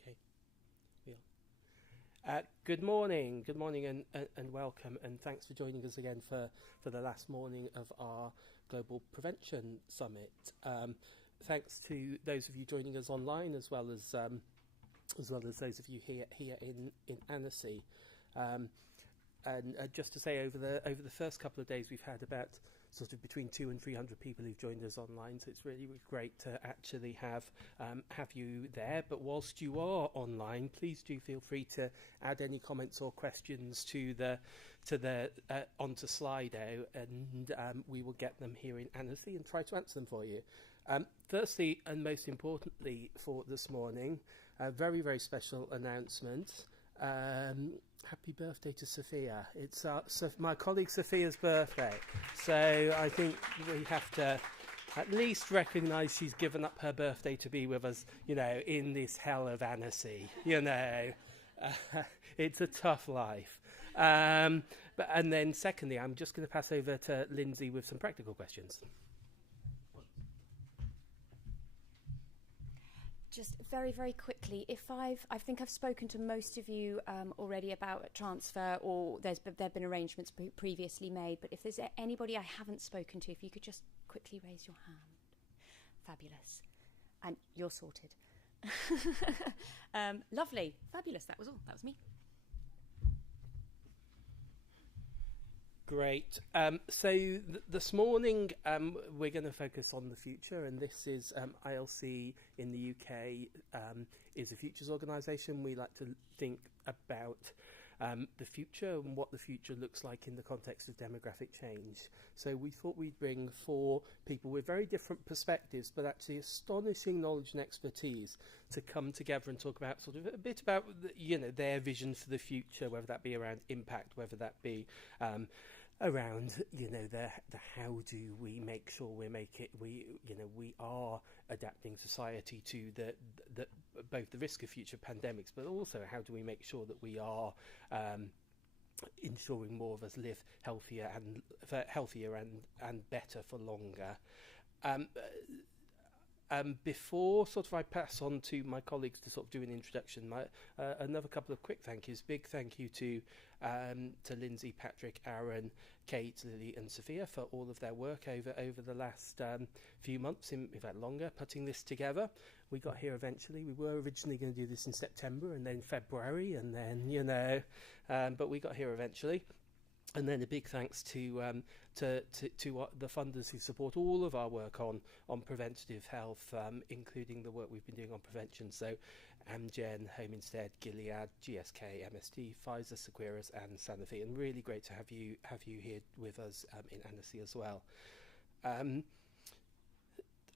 okay? We are. Good morning, and welcome, and thanks for joining us again for the last morning of our Global Prevention Summit. Thanks to those of you joining us online, as well as those of you here in Annecy. And just to say, over the first couple of days, we've had about sort of between 200 and 300 people who've joined us online. So it's really great to actually have you there. But whilst you are online, please do feel free to add any comments or questions to the onto Slido, and we will get them here in Annecy and try to answer them for you. Firstly, and most importantly for this morning, a very, very special announcement. Happy birthday to Sophia. It's my colleague Sophia's birthday. So I think we have to at least recognise she's given up her birthday to be with us, in this hell of Annecy. It's a tough life. And then secondly, I'm just going to pass over to Lindsay with some practical questions. Just very, very quickly, I think I've spoken to most of you already about transfer, or there have been arrangements previously made, but if there's anybody I haven't spoken to, if you could just quickly raise your hand. Fabulous. And you're sorted. Lovely. Fabulous. That was all. That was me. Great. So this morning we're going to focus on the future, and this is ILC in the UK is a futures organisation. We like to think about the future and what the future looks like in the context of demographic change. So we thought we'd bring 4 people with very different perspectives, but actually astonishing knowledge and expertise to come together and talk about sort of a bit about their vision for the future, whether that be around impact, whether that be around the how do we make sure we are adapting society to the both the risk of future pandemics, but also how do we make sure that we are ensuring more of us live healthier and better for longer. Before sort of I pass on to my colleagues to sort of do an introduction, another couple of quick thank yous. Big thank you to Lindsay, Patrick, Aaron, Kate, Lily and Sophia for all of their work over the last few months, in fact longer, putting this together. We got here eventually. We were originally going to do this in September and then February, and then but we got here eventually. And then a big thanks to the funders who support all of our work on preventative health, including the work we've been doing on prevention. So Amgen, Home Instead, Gilead, GSK, MSD, Pfizer, Seqirus and Sanofi. And really great to have you here with us in Annecy as well.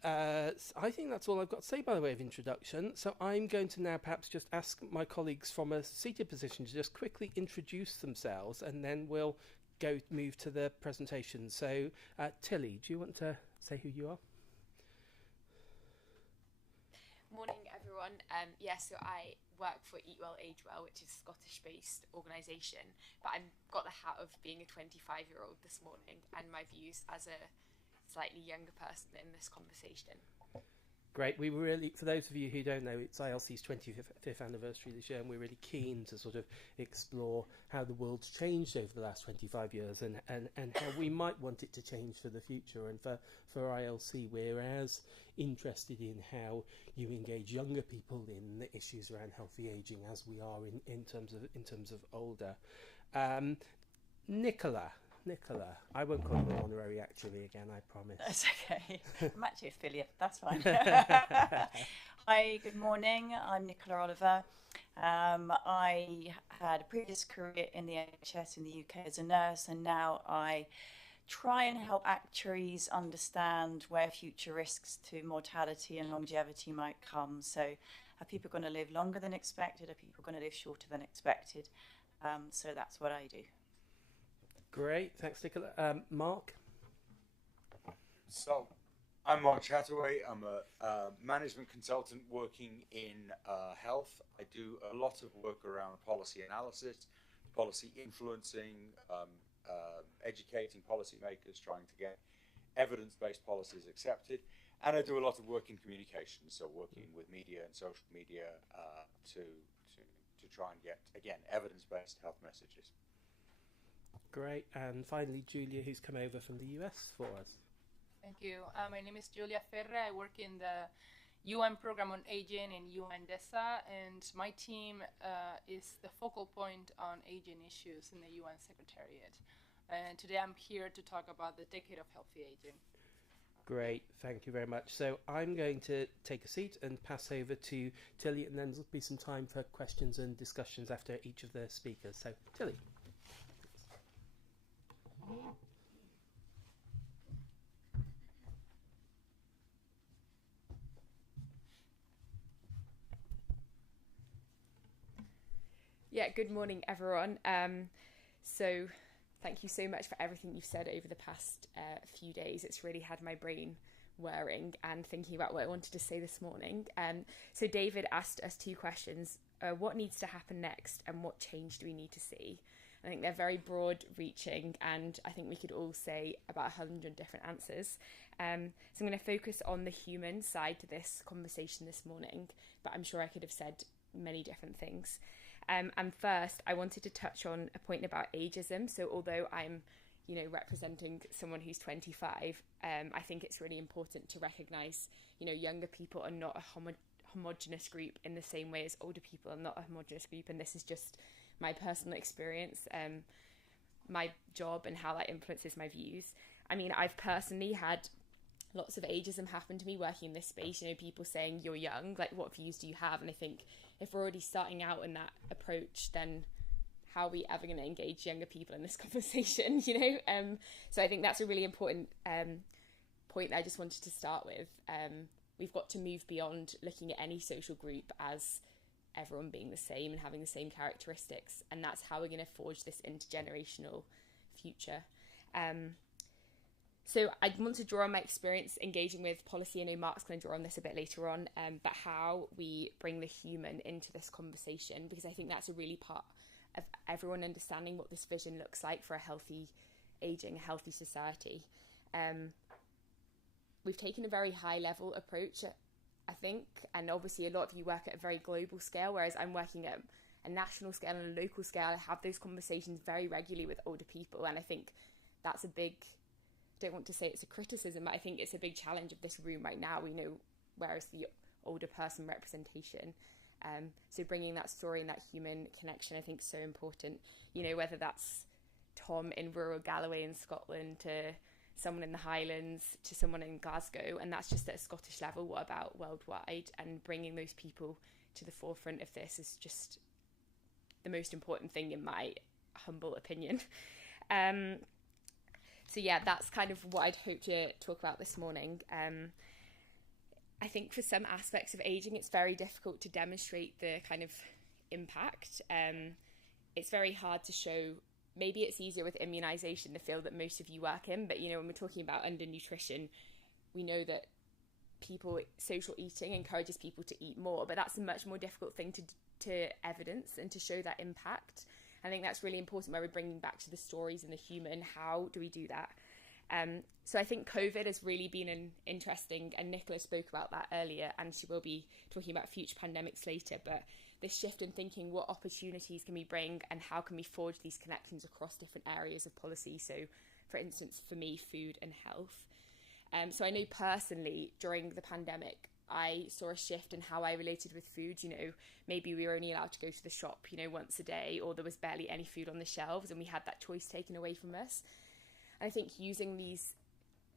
I think that's all I've got to say by the way of introduction. So I'm going to now perhaps just ask my colleagues from a seated position to just quickly introduce themselves, and then we'll move to the presentation. So Tilly, do you want to say who you are? Morning everyone. So I work for Eat Well, Age Well, which is a Scottish-based organisation, but I've got the hat of being a 25-year-old this morning, and my views as a slightly younger person in this conversation. Great. We were really, for those of you who don't know, it's ILC's 25th anniversary this year, and we're really keen to sort of explore how the world's changed over the last 25 years and how we might want it to change for the future. And for ILC, we're as interested in how you engage younger people in the issues around healthy aging as we are in terms of older. Nicola, I won't call you an honorary actually again, I promise. That's okay. I'm actually affiliate, that's fine. Hi, good morning. I'm Nicola Oliver. I had a previous career in the NHS in the UK as a nurse, and now I try and help actuaries understand where future risks to mortality and longevity might come. So are people going to live longer than expected? Are people going to live shorter than expected? So that's what I do. Great, thanks Nicola. Mark? So, I'm Mark Chataway. I'm a management consultant working in health. I do a lot of work around policy analysis, policy influencing, educating policymakers, trying to get evidence-based policies accepted. and I do a lot of work in communication, so working with media and social media to try and get, again, evidence-based health messages. Great. And finally, Julia, who's come over from the US for us. Thank you. My name is Julia Ferre. I work in the UN program on aging in UN DESA, and my team is the focal point on aging issues in the UN Secretariat. And today I'm here to talk about the decade of healthy aging. Great, thank you very much. So I'm going to take a seat and pass over to Tilly, and then there'll be some time for questions and discussions after each of the speakers. So, Tilly. Yeah, good morning, everyone. So thank you so much for everything you've said over the past few days. It's really had my brain whirring and thinking about what I wanted to say this morning. So David asked us two questions. What needs to happen next, and what change do we need to see? I think they're very broad reaching, and I think we could all say about 100 different answers. So I'm going to focus on the human side to this conversation this morning, but I'm sure I could have said many different things. And first, I wanted to touch on a point about ageism. So although I'm, representing someone who's 25, I think it's really important to recognise, younger people are not a homogenous group in the same way as older people are not a homogenous group. And this is just my personal experience, my job and how that influences my views. I mean, I've personally had lots of ageism happen to me working in this space, people saying you're young, like what views do you have? And I think if we're already starting out in that approach, then how are we ever going to engage younger people in this conversation, So I think that's a really important point that I just wanted to start with. We've got to move beyond looking at any social group as everyone being the same and having the same characteristics, and that's how we're going to forge this intergenerational future. So I want to draw on my experience engaging with policy. I know Mark's going to draw on this a bit later on, but how we bring the human into this conversation, because I think that's a really part of everyone understanding what this vision looks like for a healthy aging, a healthy society. We've taken a very high level approach, I think, and obviously a lot of you work at a very global scale, whereas I'm working at a national scale and a local scale. I have those conversations very regularly with older people, and I think that's a big, I don't want to say it's a criticism, but I think it's a big challenge of this room right now. We know where is the older person representation. So bringing that story and that human connection, I think, is so important. Whether that's Tom in rural Galloway in Scotland to someone in the Highlands to someone in Glasgow, and that's just at a Scottish level. What about worldwide? And bringing those people to the forefront of this is just the most important thing, in my humble opinion. So yeah, that's kind of what I'd hope to talk about this morning. I think for some aspects of aging, it's very difficult to demonstrate the kind of impact. It's very hard to show. Maybe it's easier with immunisation, the field that most of you work in, but when we're talking about undernutrition, we know that social eating encourages people to eat more, but that's a much more difficult thing to evidence and to show that impact. I think that's really important, where we're bringing back to the stories and the human. How do we do that? So I think COVID has really been an interesting, and Nicola spoke about that earlier, and she will be talking about future pandemics later, but this shift in thinking, what opportunities can we bring and how can we forge these connections across different areas of policy? So, for instance, for me, food and health. So I know personally during the pandemic, I saw a shift in how I related with food. Maybe we were only allowed to go to the shop, once a day, or there was barely any food on the shelves and we had that choice taken away from us. And I think using these,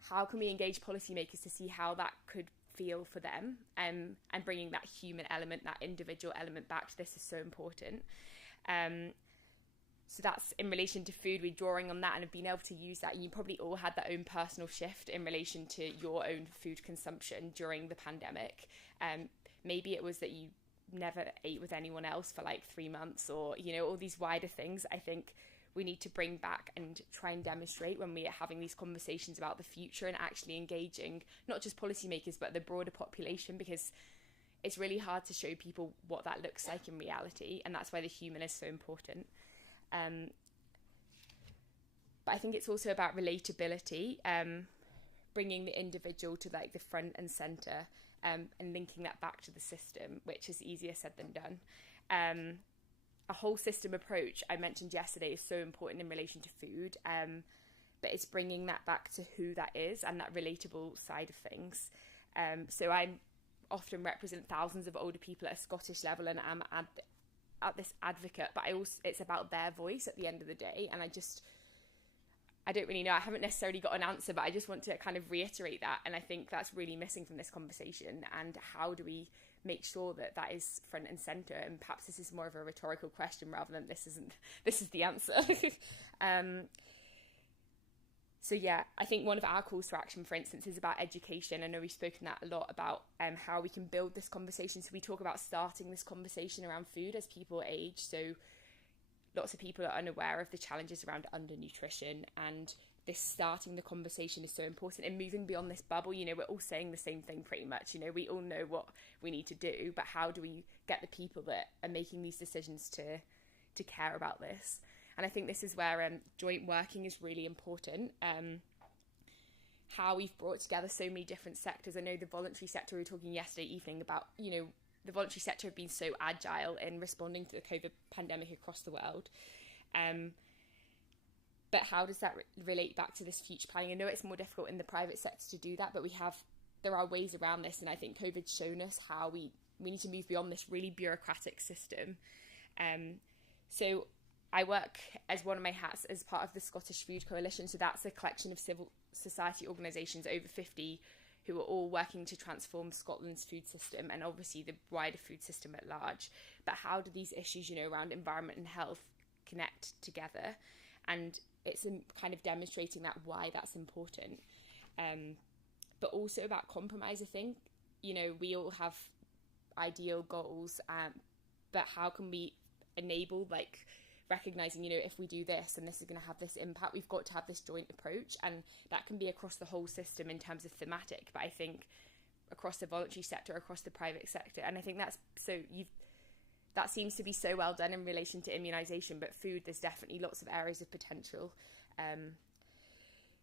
how can we engage policymakers to see how that could feel for them, and bringing that human element, that individual element back to this is so important. So that's in relation to food. We're drawing on that and have been able to use that. And you probably all had that own personal shift in relation to your own food consumption during the pandemic. Maybe it was that you never ate with anyone else for like 3 months, or all these wider things. I think we need to bring back and try and demonstrate when we are having these conversations about the future and actually engaging not just policymakers but the broader population, because it's really hard to show people what that looks like in reality, and that's why the human is so important. But I think it's also about relatability. bringing the individual to like the front and centre, and linking that back to the system, which is easier said than done. A whole system approach I mentioned yesterday is so important in relation to food, but it's bringing that back to who that is and that relatable side of things. So I often represent thousands of older people at a Scottish level, and I'm at this advocate, but it's about their voice at the end of the day. And I don't really know, I haven't necessarily got an answer, but I just want to kind of reiterate that. And I think that's really missing from this conversation. And how do we make sure that that is front and centre? And perhaps this is more of a rhetorical question rather than this is the answer. So yeah, I think one of our calls to action, for instance, is about education. I know we've spoken that a lot about how we can build this conversation. So we talk about starting this conversation around food as people age. So lots of people are unaware of the challenges around undernutrition, and this starting the conversation is so important, and moving beyond this bubble. You know, we're all saying the same thing pretty much. You know, we all know what we need to do, but how do we get the people that are making these decisions to care about this? And I think this is where joint working is really important. How we've brought together so many different sectors. I know the voluntary sector, we were talking yesterday evening about, you know, the voluntary sector have been so agile in responding to the COVID pandemic across the world. But how does that relate back to this future planning? I know it's more difficult in the private sector to do that, but there are ways around this. And I think COVID's shown us how we need to move beyond this really bureaucratic system. So I work as one of my hats as part of the Scottish Food Coalition. So that's a collection of civil society organisations, over 50, who are all working to transform Scotland's food system and obviously the wider food system at large. But how do these issues, you know, around environment and health connect together? And it's kind of demonstrating that why that's important. But also about compromise, I think. You know, we all have ideal goals, but how can we enable, like, recognising, you know, if we do this and this is going to have this impact, we've got to have this joint approach, and that can be across the whole system in terms of thematic, but I think across the voluntary sector, across the private sector. And I think that seems to be so well done in relation to immunisation, but food, there's definitely lots of areas of potential.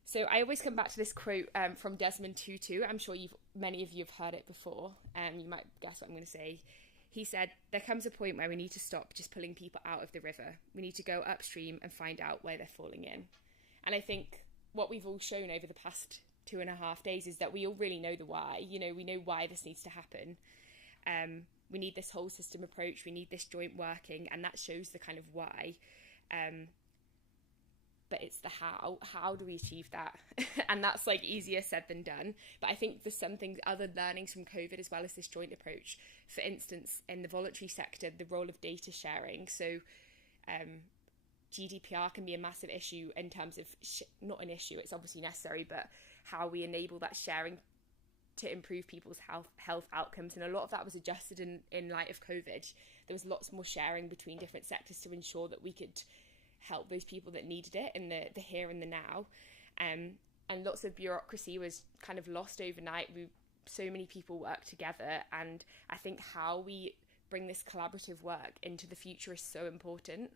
So I always come back to this quote from Desmond Tutu. I'm sure many of you have heard it before, and you might guess what I'm going to say. He said, "There comes a point where we need to stop just pulling people out of the river. We need to go upstream and find out where they're falling in." And I think what we've all shown over the past 2.5 days is that we all really know the why. You know, we know why this needs to happen. We need this whole system approach. We need this joint working, and that shows the kind of why. But it's the how. How do we achieve that? And that's like easier said than done. But I think there's some things, other learnings from COVID as well as this joint approach. For instance, in the voluntary sector, the role of data sharing. So GDPR can be a massive issue in terms of, not an issue, it's obviously necessary, but how we enable that sharing to improve people's health outcomes. And a lot of that was adjusted in light of COVID. There was lots more sharing between different sectors to ensure that we could help those people that needed it in the here and the now. And lots of bureaucracy was kind of lost overnight. So many people work together, and I think how we bring this collaborative work into the future is so important.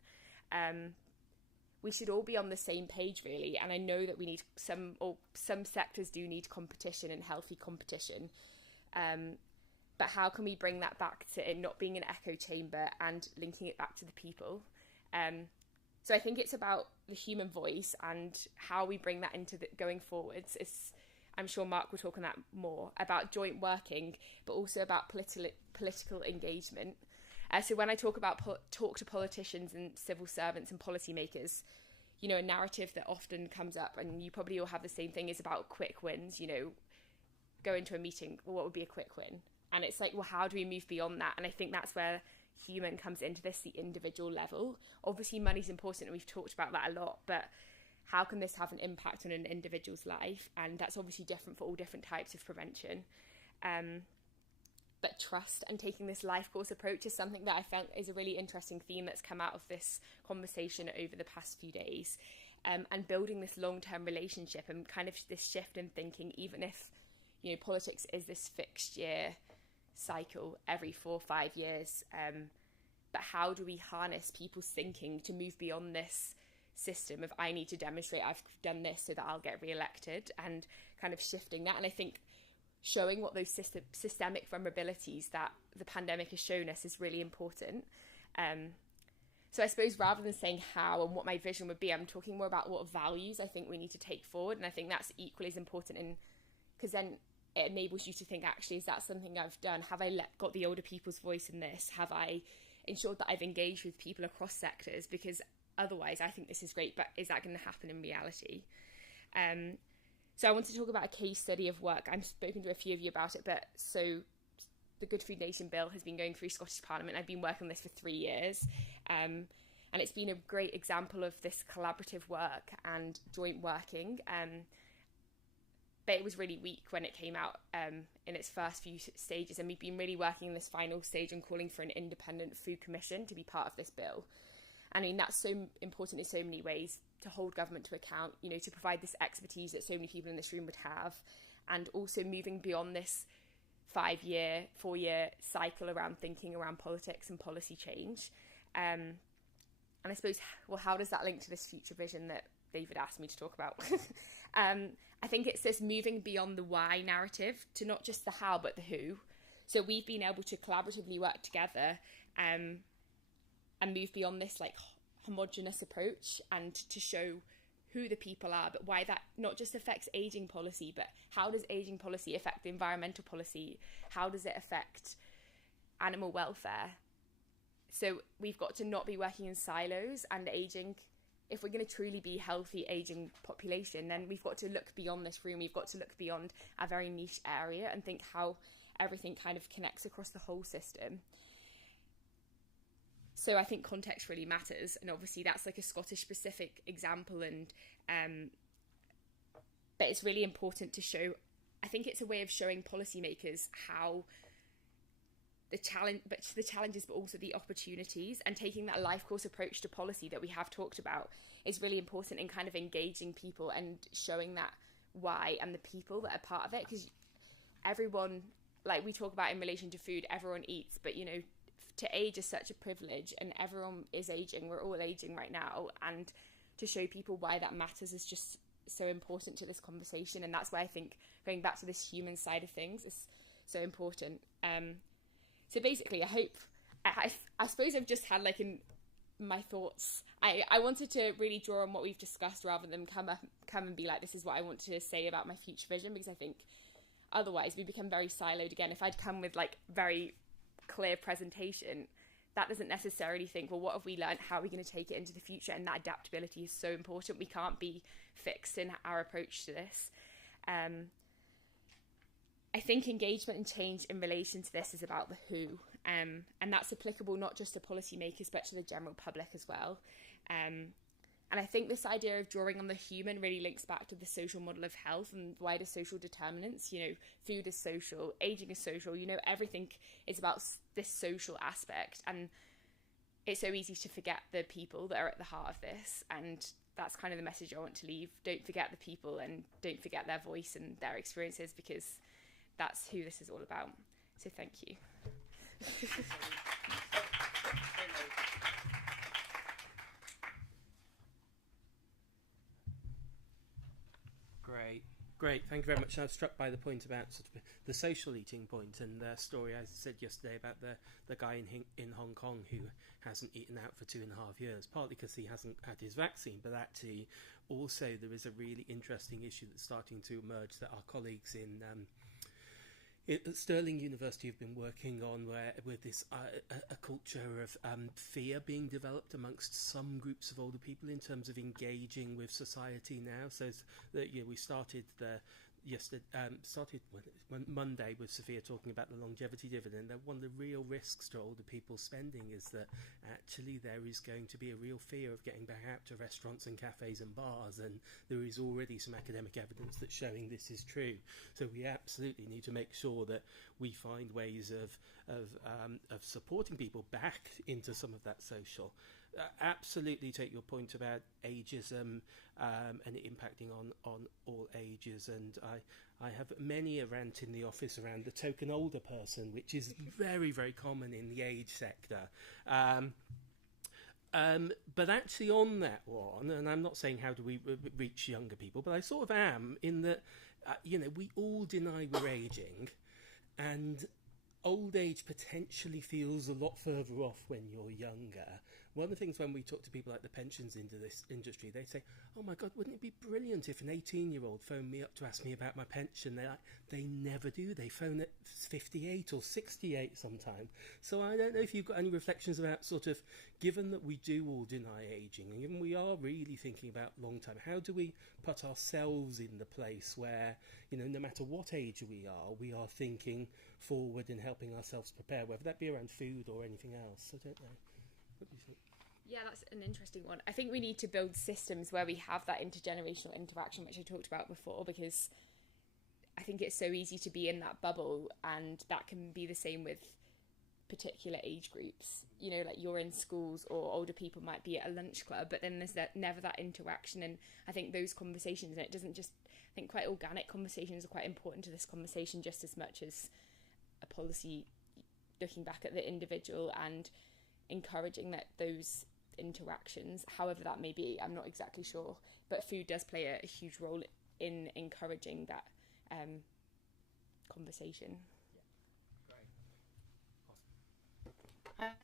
We should all be on the same page, really, and I know that we need some sectors do need competition and healthy competition, but how can we bring that back to it not being an echo chamber and linking it back to the people? So I think it's about the human voice and how we bring that into going forwards. I'm sure Mark will talk on that more, about joint working, but also about political engagement. So when I talk to politicians and civil servants and policymakers, you know, a narrative that often comes up, and you probably all have the same thing, is about quick wins. You know, go into a meeting, well, what would be a quick win? And it's like, well, how do we move beyond that? And I think that's where human comes into this, the individual level. Obviously, money's important, and we've talked about that a lot, but how can this have an impact on an individual's life? And that's obviously different for all different types of prevention. But trust and taking this life course approach is something that I felt is a really interesting theme that's come out of this conversation over the past few days. And building this long-term relationship and kind of this shift in thinking, even if, you know, politics is this fixed year cycle every 4 or 5 years, but how do we harness people's thinking to move beyond this system of I need to demonstrate I've done this so that I'll get re-elected, and kind of shifting that. And I think showing what those systemic vulnerabilities that the pandemic has shown us is really important. So I suppose rather than saying how and what my vision would be, I'm talking more about what values I think we need to take forward. And I think that's equally as important, because then it enables you to think, actually, is that something I've done? Have I got the older people's voice in this? Have I ensured that I've engaged with people across sectors? Because otherwise, I think this is great, but is that going to happen in reality? So I want to talk about a case study of work. I've spoken to a few of you about it, but so the Good Food Nation bill has been going through Scottish Parliament. I've been working on this for 3 years. And it's been a great example of this collaborative work and joint working. But it was really weak when it came out in its first few stages. And we've been really working in this final stage and calling for an independent food commission to be part of this bill. I mean, that's so important in so many ways, to hold government to account, you know, to provide this expertise that so many people in this room would have, and also moving beyond this 5-year, 4-year cycle around thinking around politics and policy change. And I suppose, well, how does that link to this future vision that David asked me to talk about? I think it's this moving beyond the why narrative to not just the how, but the who. So we've been able to collaboratively work together and move beyond this like homogenous approach, and to show who the people are, but why that not just affects ageing policy, but how does ageing policy affect the environmental policy? How does it affect animal welfare? So we've got to not be working in silos, and ageing, if we're going to truly be healthy ageing population, then we've got to look beyond this room. We've got to look beyond a very niche area and think how everything kind of connects across the whole system. So I think context really matters, and obviously that's like a Scottish specific example, and but it's really important to show, I think it's a way of showing policymakers how the challenges, but also the opportunities, and taking that life course approach to policy that we have talked about is really important in kind of engaging people and showing that why and the people that are part of it. Because everyone, like we talk about in relation to food, everyone eats, but you know, to age is such a privilege, and everyone is aging. We're all aging right now, and to show people why that matters is just so important to this conversation. And that's why I think going back to this human side of things is so important. So basically, I suppose I've just had like in my thoughts, I wanted to really draw on what we've discussed rather than come and be like, this is what I want to say about my future vision, because I think otherwise we become very siloed again. If I'd come with like very clear presentation, that doesn't necessarily think, well, what have we learned? How are we going to take it into the future? And that adaptability is so important. We can't be fixed in our approach to this. I think engagement and change in relation to this is about the who, and that's applicable not just to policymakers but to the general public as well. And I think this idea of drawing on the human really links back to the social model of health and wider social determinants. You know, food is social, aging is social, you know, everything is about this social aspect. And it's so easy to forget the people that are at the heart of this. And that's kind of the message I want to leave. Don't forget the people, and don't forget their voice and their experiences, because that's who this is all about. So thank you. Great, thank you very much. I was struck by the point about sort of the social eating point, and the story I said yesterday about the guy in Hong Kong who hasn't eaten out for 2.5 years, partly because he hasn't had his vaccine, but actually also there is a really interesting issue that's starting to emerge that our colleagues at Stirling University have been working on, with this a culture of fear being developed amongst some groups of older people in terms of engaging with society now. So that we started Monday with Sophia talking about the longevity dividend. That one of the real risks to older people spending is that actually there is going to be a real fear of getting back out to restaurants and cafes and bars, and there is already some academic evidence that's showing this is true. So we absolutely need to make sure that we find ways of supporting people back into some of that social. Absolutely take your point about ageism and it impacting on all ages, and I have many a rant in the office around the token older person, which is very, very common in the age sector. But actually on that one, and I'm not saying how do we reach younger people, but I sort of am in that, we all deny we're ageing, and old age potentially feels a lot further off when you're younger. One of the things when we talk to people like the pensions into this industry, they say, oh my God, wouldn't it be brilliant if an 18-year-old phoned me up to ask me about my pension? They never do. They phone at 58 or 68 sometimes. So I don't know if you've got any reflections about sort of, given that we do all deny ageing, and given we are really thinking about long term, how do we put ourselves in the place where, no matter what age we are thinking forward and helping ourselves prepare, whether that be around food or anything else? I don't know. What do you think? Yeah, that's an interesting one. I think we need to build systems where we have that intergenerational interaction, which I talked about before, because I think it's so easy to be in that bubble, and that can be the same with particular age groups. Like you're in schools, or older people might be at a lunch club, but then there's never that interaction. And I think those conversations, and it doesn't just, I think quite organic conversations are quite important to this conversation, just as much as a policy looking back at the individual and encouraging that those interactions, however that may be, I'm not exactly sure, but food does play a huge role in encouraging that conversation.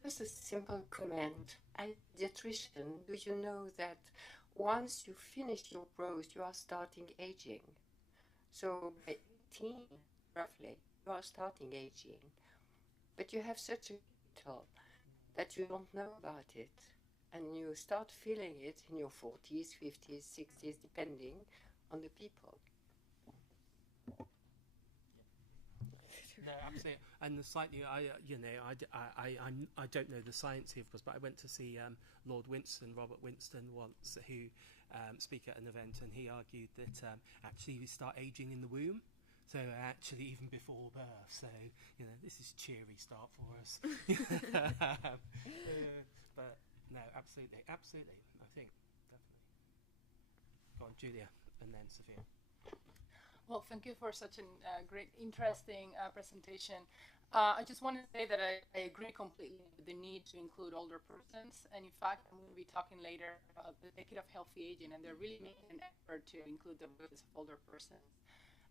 Just a simple comment. As a dietitian, do you know that once you finish your growth, you are starting aging? So by 18, roughly, you are starting aging. But you have such a little that you don't know about it. And you start feeling it in your 40s, 50s, 60s, depending on the people. No, absolutely. And the slightly, I don't know the science here, of course, but I went to see Lord Winston, Robert Winston, once, who speak at an event, and he argued that actually we start aging in the womb. So actually, even before birth. So this is cheery start for us. But no, absolutely, I think definitely. Go on, Julia, and then Sophia. Well, thank you for such a great, interesting presentation. I just want to say that I agree completely with the need to include older persons. And in fact, I'm going to be talking later about the decade of healthy aging, and they're really making an effort to include the voices of older persons.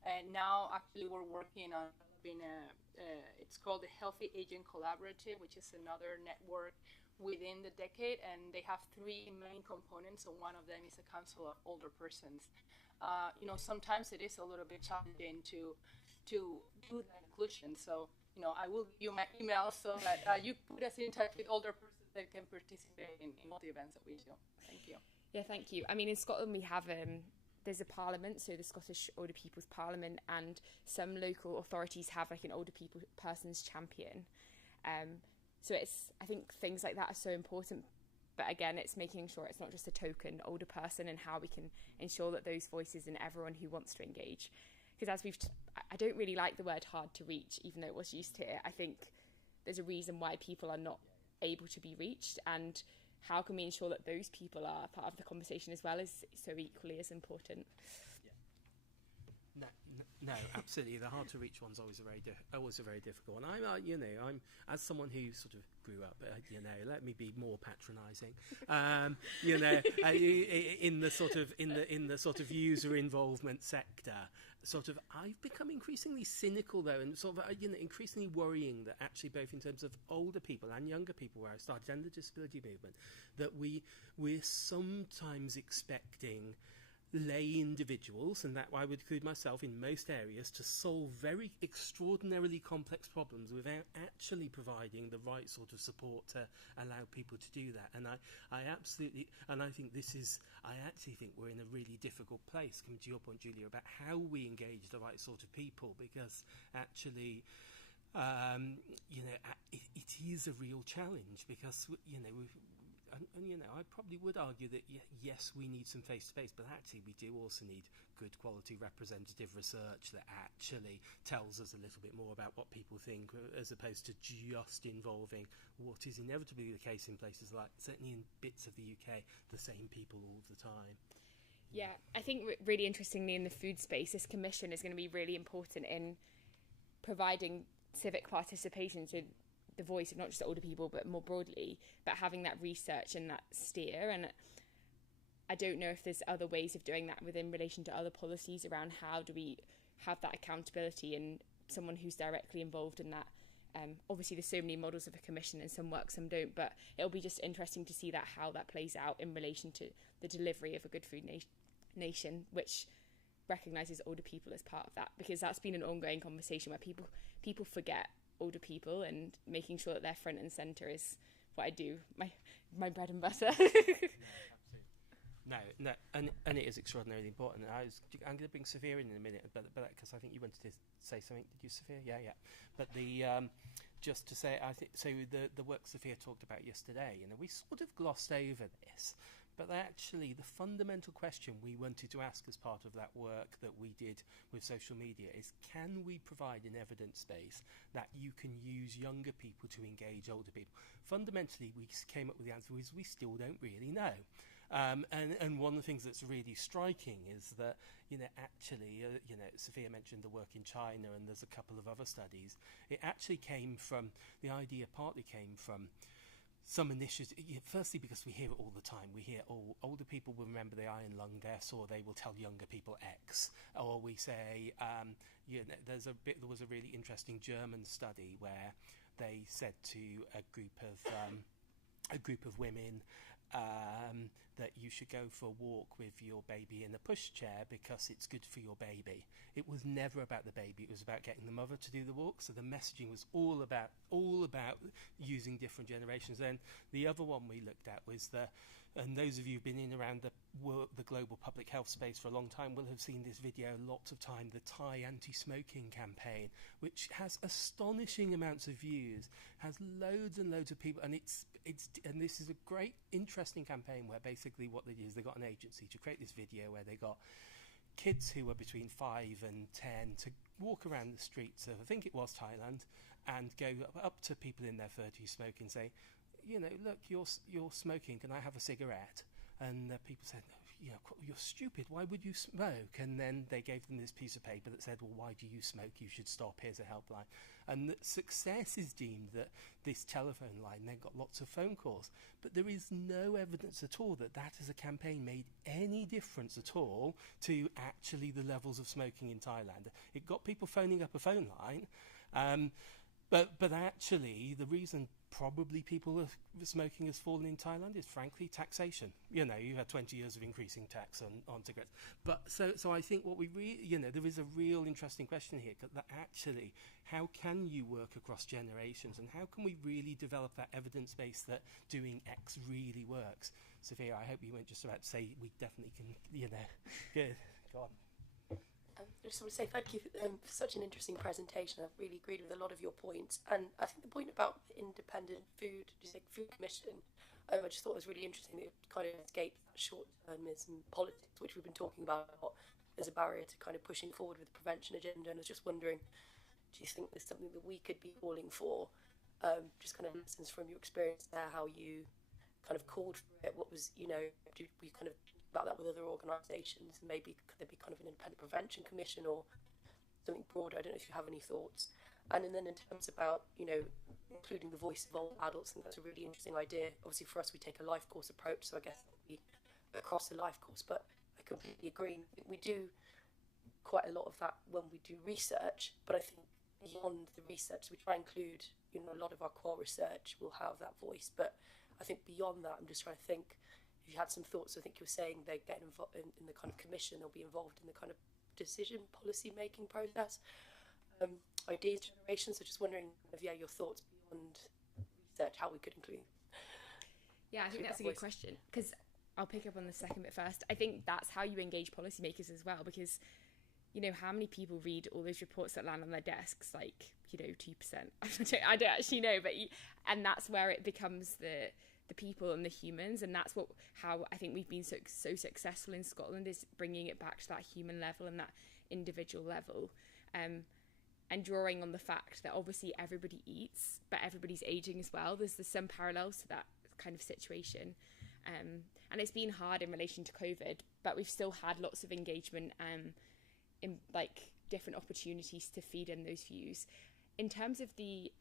And now, actually, we're working on developing it's called the Healthy Aging Collaborative, which is another network within the decade. And they have three main components. So one of them is a council of older persons. Sometimes it is a little bit challenging to do that inclusion. So, I will give you my email so that you put us in touch with older persons that can participate in all the events that we do. Thank you. Yeah, thank you. I mean, in Scotland we have there's a parliament, so the Scottish Older People's Parliament, and some local authorities have like an older person's champion. So I think things like that are so important. But again, it's making sure it's not just a token older person, and how we can ensure that those voices and everyone who wants to engage. Because I don't really like the word hard to reach, even though it was used here. I think there's a reason why people are not able to be reached, and how can we ensure that those people are part of the conversation as well is so equally as important. No, absolutely. The hard to reach one's always a very difficult one. I'm as someone who sort of grew up, let me be more patronising. In the sort of user involvement sector, I've become increasingly cynical though, and increasingly worrying that actually both in terms of older people and younger people, where I started, and the disability movement, that we're sometimes expecting lay individuals, and that I would include myself in most areas, to solve very extraordinarily complex problems without actually providing the right sort of support to allow people to do that. And I actually think we're in a really difficult place, coming to your point, Julia, about how we engage the right sort of people, because actually it is a real challenge, because I probably would argue that yes, we need some face-to-face, but actually we do also need good quality representative research that actually tells us a little bit more about what people think, as opposed to just involving what is inevitably the case in places like, certainly in bits of the UK, the same people all the time. Yeah, I think really interestingly in the food space, this commission is going to be really important in providing civic participation. So the voice of not just older people but more broadly, but having that research and that steer. And I don't know if there's other ways of doing that within relation to other policies around how do we have that accountability and someone who's directly involved in that. Obviously there's so many models of a commission and some work, some don't, but it'll be just interesting to see that how that plays out in relation to the delivery of a good food nation, which recognises older people as part of that, because that's been an ongoing conversation where people forget older people, and making sure that they're front and centre is what I do, my bread and butter. No, and it is extraordinarily important. I'm going to bring Sophia in a minute, but because I think you wanted to say something. Did you, Sophia? Yeah. But just to say, I think so. The work Sophia talked about yesterday, we sort of glossed over this, but actually the fundamental question we wanted to ask as part of that work that we did with social media is: can we provide an evidence base that you can use younger people to engage older people? Fundamentally, we came up with the answer is we still don't really know. And one of the things that's really striking is that, actually, Sophia mentioned the work in China, and there's a couple of other studies. It actually the idea partly came from some initiatives. Firstly, because we hear it all the time. We hear, older people will remember the iron lung deaths, or they will tell younger people X. Or we say, there was a really interesting German study where they said to a group of women, that you should go for a walk with your baby in a pushchair because it's good for your baby. It was never about the baby, it was about getting the mother to do the walk. So the messaging was all about using different generations. Then the other one we looked at was and those of you who've been in around the global public health space for a long time will have seen this video lots of time, the Thai anti-smoking campaign, which has astonishing amounts of views, has loads and loads of people, and and this is a great, interesting campaign where basically what they did is they got an agency to create this video where they got kids who were between 5 and 10 to walk around the streets of, I think it was Thailand, and go up to people in their 30s smoking, say, look, you're smoking, can I have a cigarette? And people said, you're stupid, why would you smoke? And then they gave them this piece of paper that said, well, why do you smoke? You should stop, here's a helpline. And the success is deemed that this telephone line then got lots of phone calls. But there is no evidence at all that as a campaign made any difference at all to actually the levels of smoking in Thailand. It got people phoning up a phone line, but actually the reason probably people are smoking has fallen in Thailand is frankly taxation. You had 20 years of increasing tax on cigarettes. But so I think what we there is a real interesting question here, that actually how can you work across generations, and how can we really develop that evidence base that doing X really works? Sophia, I hope you weren't just about to say we definitely can, good, go on. I just want to say thank you for such an interesting presentation. I've really agreed with a lot of your points, and I think the point about independent food commission, I just thought was really interesting. That it kind of escaped short-termism politics, which we've been talking about as a barrier to kind of pushing forward with the prevention agenda. And I was just wondering, do you think there's something that we could be calling for? Just kind of lessons from your experience there, how you kind of called for it. What was, do we kind of about that with other organisations? Maybe could there be kind of an independent prevention commission or something broader? I don't know if you have any thoughts. And then in terms about, including the voice of old adults, I think that's a really interesting idea. Obviously for us we take a life course approach, so I guess that would be across the life course, but I completely agree. We do quite a lot of that when we do research, but I think beyond the research we try and include, a lot of our core research will have that voice, but I think beyond that I'm just trying to think if you had some thoughts. I think you were saying they get involved in the kind of commission, they'll be involved in the kind of decision policy making process, ideas generation. So just wondering, your thoughts beyond research, how we could include. Yeah, I think that's a good question, because I'll pick up on the second bit first. I think that's how you engage policymakers as well, because how many people read all those reports that land on their desks, 2%. I don't actually know, and that's where it becomes the people and the humans, and that's how I think we've been so successful in Scotland, is bringing it back to that human level and that individual level, and drawing on the fact that obviously everybody eats, but everybody's aging as well. There's some parallels to that kind of situation, and it's been hard in relation to COVID, but we've still had lots of engagement in different opportunities to feed in those views. In terms of the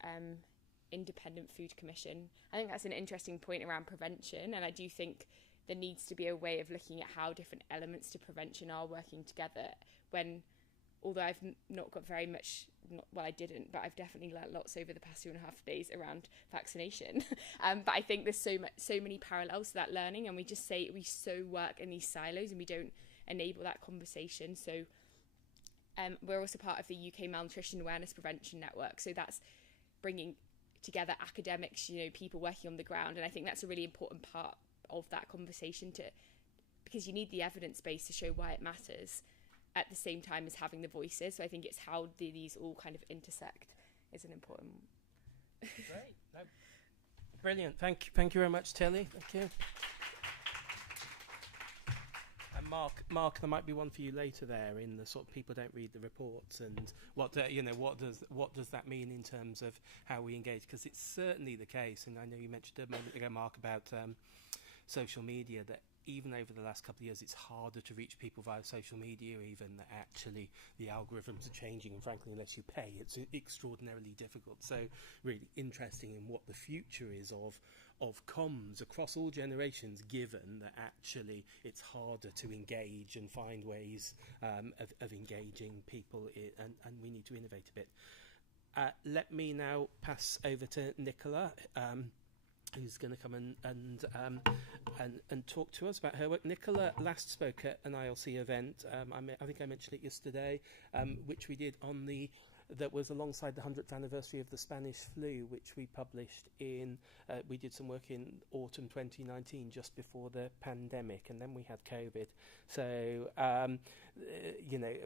independent food commission. I think that's an interesting point around prevention, and I do think there needs to be a way of looking at how different elements to prevention are working together. When, although I've not got very much, I didn't, but I've definitely learnt lots over the past 2.5 days around vaccination. But I think there's so many parallels to that learning, and we so work in these silos and we don't enable that conversation. So we're also part of the UK Malnutrition Awareness Prevention Network. So that's bringing together academics, people working on the ground. And I think that's a really important part of that conversation, because you need the evidence base to show why it matters at the same time as having the voices. So I think it's how these all kind of intersect is an important. Great. No. Brilliant. Thank you very much, Tilly. Thank you. And Mark, there might be one for you later there in the sort of people don't read the reports, and what does that mean in terms of how we engage? Because it's certainly the case, and I know you mentioned a moment ago, Mark, about social media, that even over the last couple of years, it's harder to reach people via social media, even that actually the algorithms are changing, and frankly, unless you pay, it's extraordinarily difficult. So really interesting in what the future is of comms across all generations, given that actually it's harder to engage and find ways of engaging people, and we need to innovate a bit. Let me now pass over to Nicola, who's going to come and talk to us about her work. Nicola last spoke at an ILC event, I think I mentioned it yesterday, which we did that was alongside the 100th anniversary of the Spanish flu, which we published we did some work in autumn 2019, just before the pandemic, and then we had COVID. So,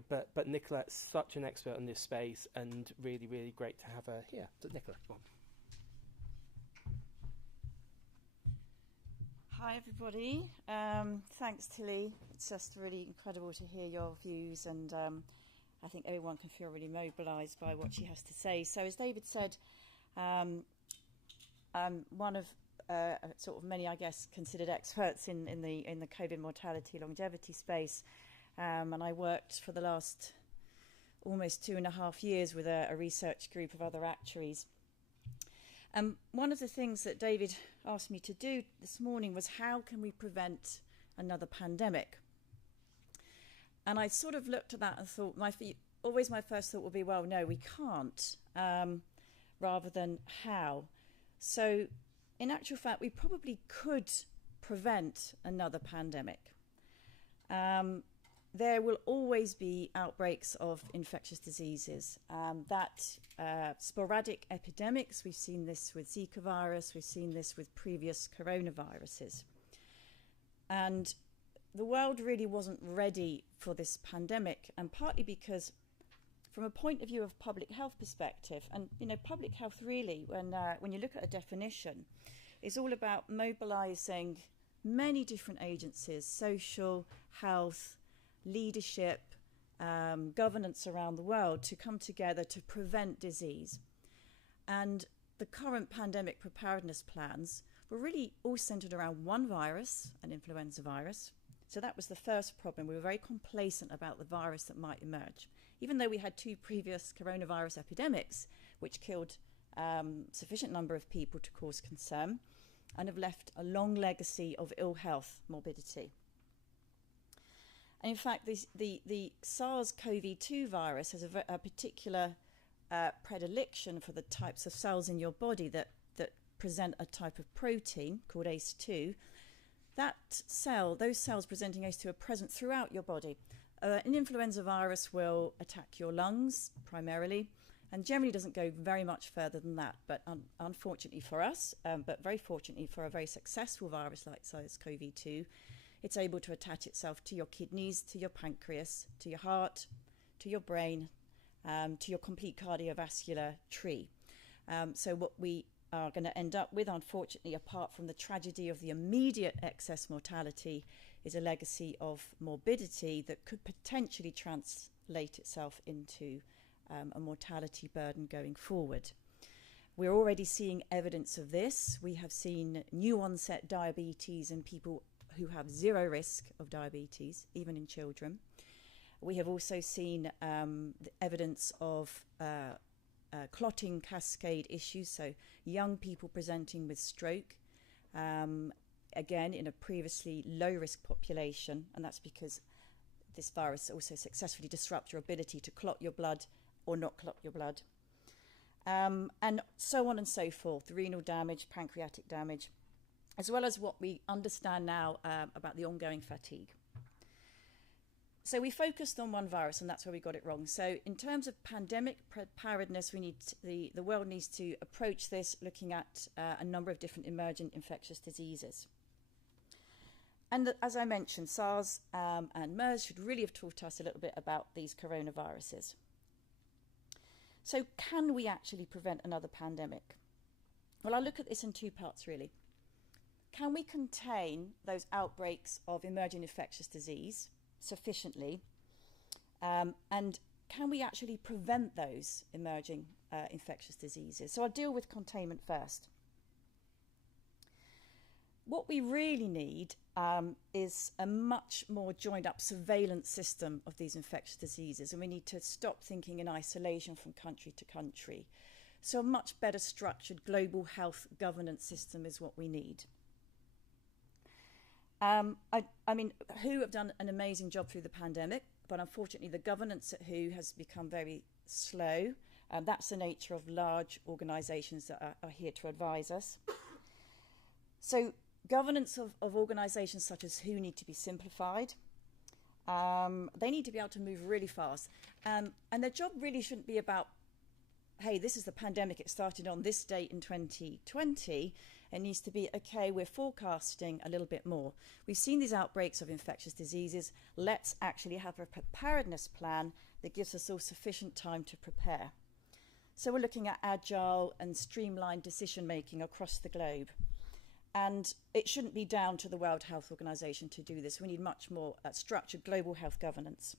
but Nicola is such an expert in this space, and really, really great to have her here. So Nicola, come on. Hi everybody, thanks Tilly. It's just really incredible to hear your views, and I think everyone can feel really mobilised by what she has to say. So as David said, I'm one of sort of many, I guess, considered experts in the COVID mortality longevity space, and I worked for the last almost 2.5 years with a research group of other actuaries. One of the things that David asked me to do this morning was, how can we prevent another pandemic? And I sort of looked at that and thought, my first thought would be, well, no, we can't, rather than how. So in actual fact, we probably could prevent another pandemic. There will always be outbreaks of infectious diseases. Sporadic epidemics, we've seen this with Zika virus, we've seen this with previous coronaviruses. And the world really wasn't ready for this pandemic, and partly because from a point of view of public health perspective, and public health really, when you look at a definition, is all about mobilising many different agencies, social, health, leadership, governance around the world, to come together to prevent disease. And the current pandemic preparedness plans were really all centred around one virus, an influenza virus. So that was the first problem. We were very complacent about the virus that might emerge, even though we had 2 previous coronavirus epidemics, which killed sufficient number of people to cause concern, and have left a long legacy of ill health, morbidity. And in fact, the SARS-CoV-2 virus has a particular predilection for the types of cells in your body that present a type of protein called ACE2. Those cells presenting ACE2 are present throughout your body. An influenza virus will attack your lungs primarily, and generally doesn't go very much further than that. But unfortunately for us, but very fortunately for a very successful virus like SARS-CoV-2, it's able to attach itself to your kidneys, to your pancreas, to your heart, to your brain, to your complete cardiovascular tree. So what we are going to end up with, unfortunately, apart from the tragedy of the immediate excess mortality, is a legacy of morbidity that could potentially translate itself into a mortality burden going forward. We're already seeing evidence of this. We have seen new onset diabetes in people who have zero risk of diabetes, even in children. We have also seen the evidence of clotting cascade issues, so young people presenting with stroke, again in a previously low-risk population, and that's because this virus also successfully disrupts your ability to clot your blood or not clot your blood. And so on and so forth, renal damage, pancreatic damage, as well as what we understand now about the ongoing fatigue. So we focused on one virus, and that's where we got it wrong. So in terms of pandemic preparedness, we need the world needs to approach this looking at a number of different emergent infectious diseases. And as I mentioned, SARS and MERS should really have taught us a little bit about these coronaviruses. So can we actually prevent another pandemic? Well, I'll look at this in two parts, really. Can we contain those outbreaks of emerging infectious disease sufficiently? And can we actually prevent those emerging infectious diseases? So I'll deal with containment first. What we really need is a much more joined up surveillance system of these infectious diseases, and we need to stop thinking in isolation from country to country. So a much better structured global health governance system is what we need. I mean, WHO have done an amazing job through the pandemic, but unfortunately the governance at WHO has become very slow. That's the nature of large organisations that are here to advise us. So governance of organisations such as WHO need to be simplified. They need to be able to move really fast. And their job really shouldn't be about, hey, this is the pandemic, it started on this date in 2020. It needs to be, okay, we're forecasting a little bit more. We've seen these outbreaks of infectious diseases. Let's actually have a preparedness plan that gives us all sufficient time to prepare. So we're looking at agile and streamlined decision making across the globe. And it shouldn't be down to the World Health Organization to do this. We need much more structured global health governance.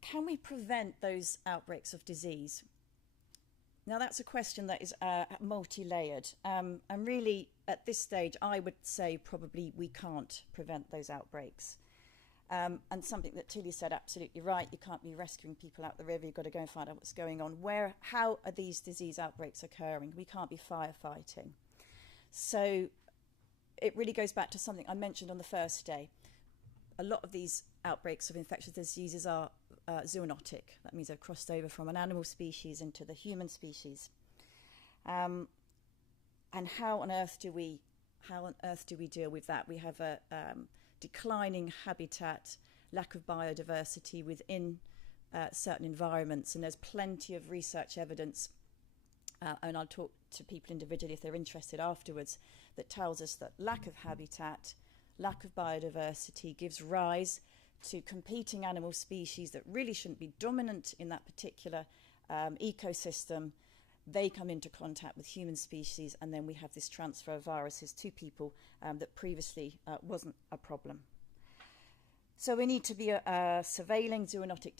Can we prevent those outbreaks of disease? Now, that's a question that is multi-layered. And really, at this stage, I would say probably we can't prevent those outbreaks. And something that Tilly said, absolutely right, you can't be rescuing people out the river, you've got to go and find out what's going on. How are these disease outbreaks occurring? We can't be firefighting. So it really goes back to something I mentioned on the first day. A lot of these outbreaks of infectious diseases are zoonotic. That means they've crossed over from an animal species into the human species. And how on earth do we deal with that? We have a declining habitat, lack of biodiversity within certain environments, and there's plenty of research evidence, and I'll talk to people individually if they're interested afterwards, that tells us that lack of habitat, lack of biodiversity gives rise to competing animal species that really shouldn't be dominant in that particular ecosystem. They come into contact with human species, and then we have this transfer of viruses to people that previously wasn't a problem. So we need to be surveilling zoonotic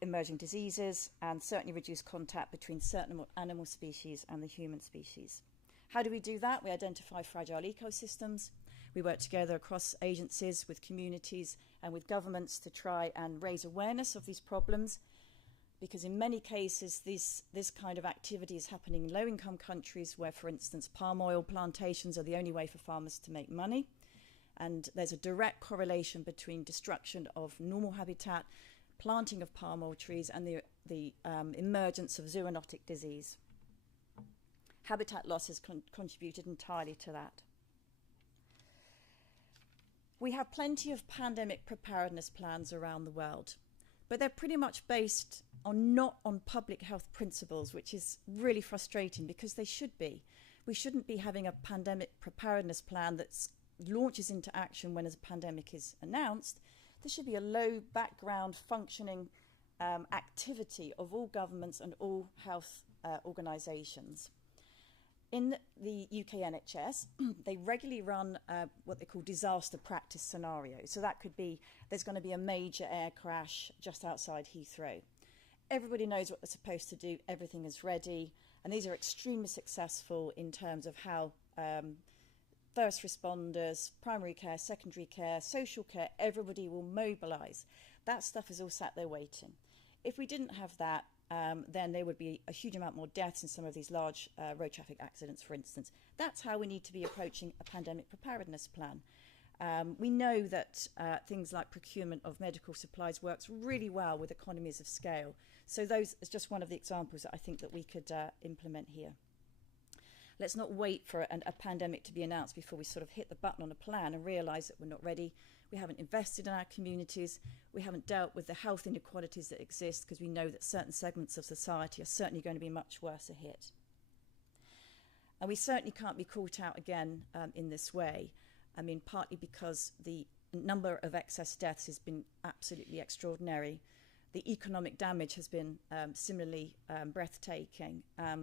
emerging diseases, and certainly reduce contact between certain animal species and the human species. How do we do that? We identify fragile ecosystems. We work together across agencies, with communities and with governments to try and raise awareness of these problems, because in many cases this kind of activity is happening in low-income countries where, for instance, palm oil plantations are the only way for farmers to make money. And there's a direct correlation between destruction of normal habitat, planting of palm oil trees, and the emergence of zoonotic disease. Habitat loss has contributed entirely to that. We have plenty of pandemic preparedness plans around the world, but they're pretty much based not on public health principles, which is really frustrating because they should be. We shouldn't be having a pandemic preparedness plan that launches into action when a pandemic is announced. There should be a low background functioning activity of all governments and all health organisations. In the UK NHS, they regularly run what they call disaster practice scenarios. So that could be, there's going to be a major air crash just outside Heathrow. Everybody knows what they're supposed to do, everything is ready, and these are extremely successful in terms of how first responders, primary care, secondary care, social care, everybody will mobilise. That stuff is all sat there waiting. If we didn't have that, then there would be a huge amount more deaths in some of these large road traffic accidents, for instance. That's how we need to be approaching a pandemic preparedness plan. We know that things like procurement of medical supplies works really well with economies of scale. So those is just one of the examples that I think that we could implement here. Let's not wait for a pandemic to be announced before we sort of hit the button on a plan and realise that we're not ready. We haven't invested in our communities. We haven't dealt with the health inequalities that exist, because we know that certain segments of society are certainly going to be much worse hit. And we certainly can't be caught out again in this way. I mean, partly because the number of excess deaths has been absolutely extraordinary. The economic damage has been similarly breathtaking.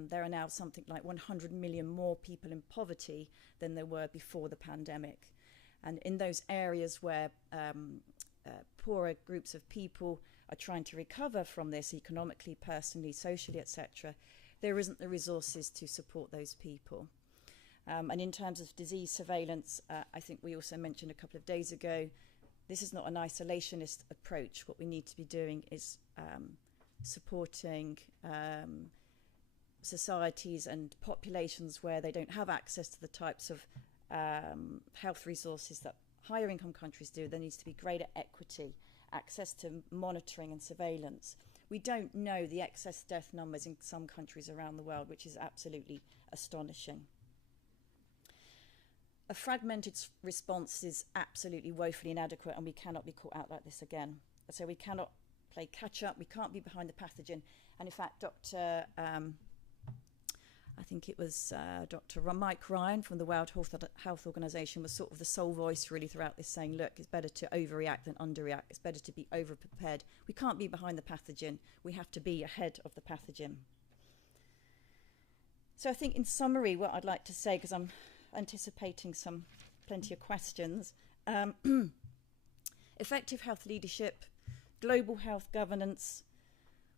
There are now something like 100 million more people in poverty than there were before the pandemic. And in those areas where poorer groups of people are trying to recover from this economically, personally, socially, etc., there isn't the resources to support those people. And in terms of disease surveillance, I think we also mentioned a couple of days ago, this is not an isolationist approach. What we need to be doing is supporting societies and populations where they don't have access to the types of health resources that higher income countries do. There needs to be greater equity, access to monitoring and surveillance. We don't know the excess death numbers in some countries around the world, which is absolutely astonishing. A fragmented response is absolutely woefully inadequate, and we cannot be caught out like this again. So we cannot play catch up. We can't be behind the pathogen. And in fact, I think it was Dr. Mike Ryan from the World Health Organization was sort of the sole voice really throughout this, saying, look, it's better to overreact than underreact. It's better to be over-prepared. We can't be behind the pathogen. We have to be ahead of the pathogen. So I think in summary, what I'd like to say, because I'm anticipating plenty of questions, effective health leadership, global health governance.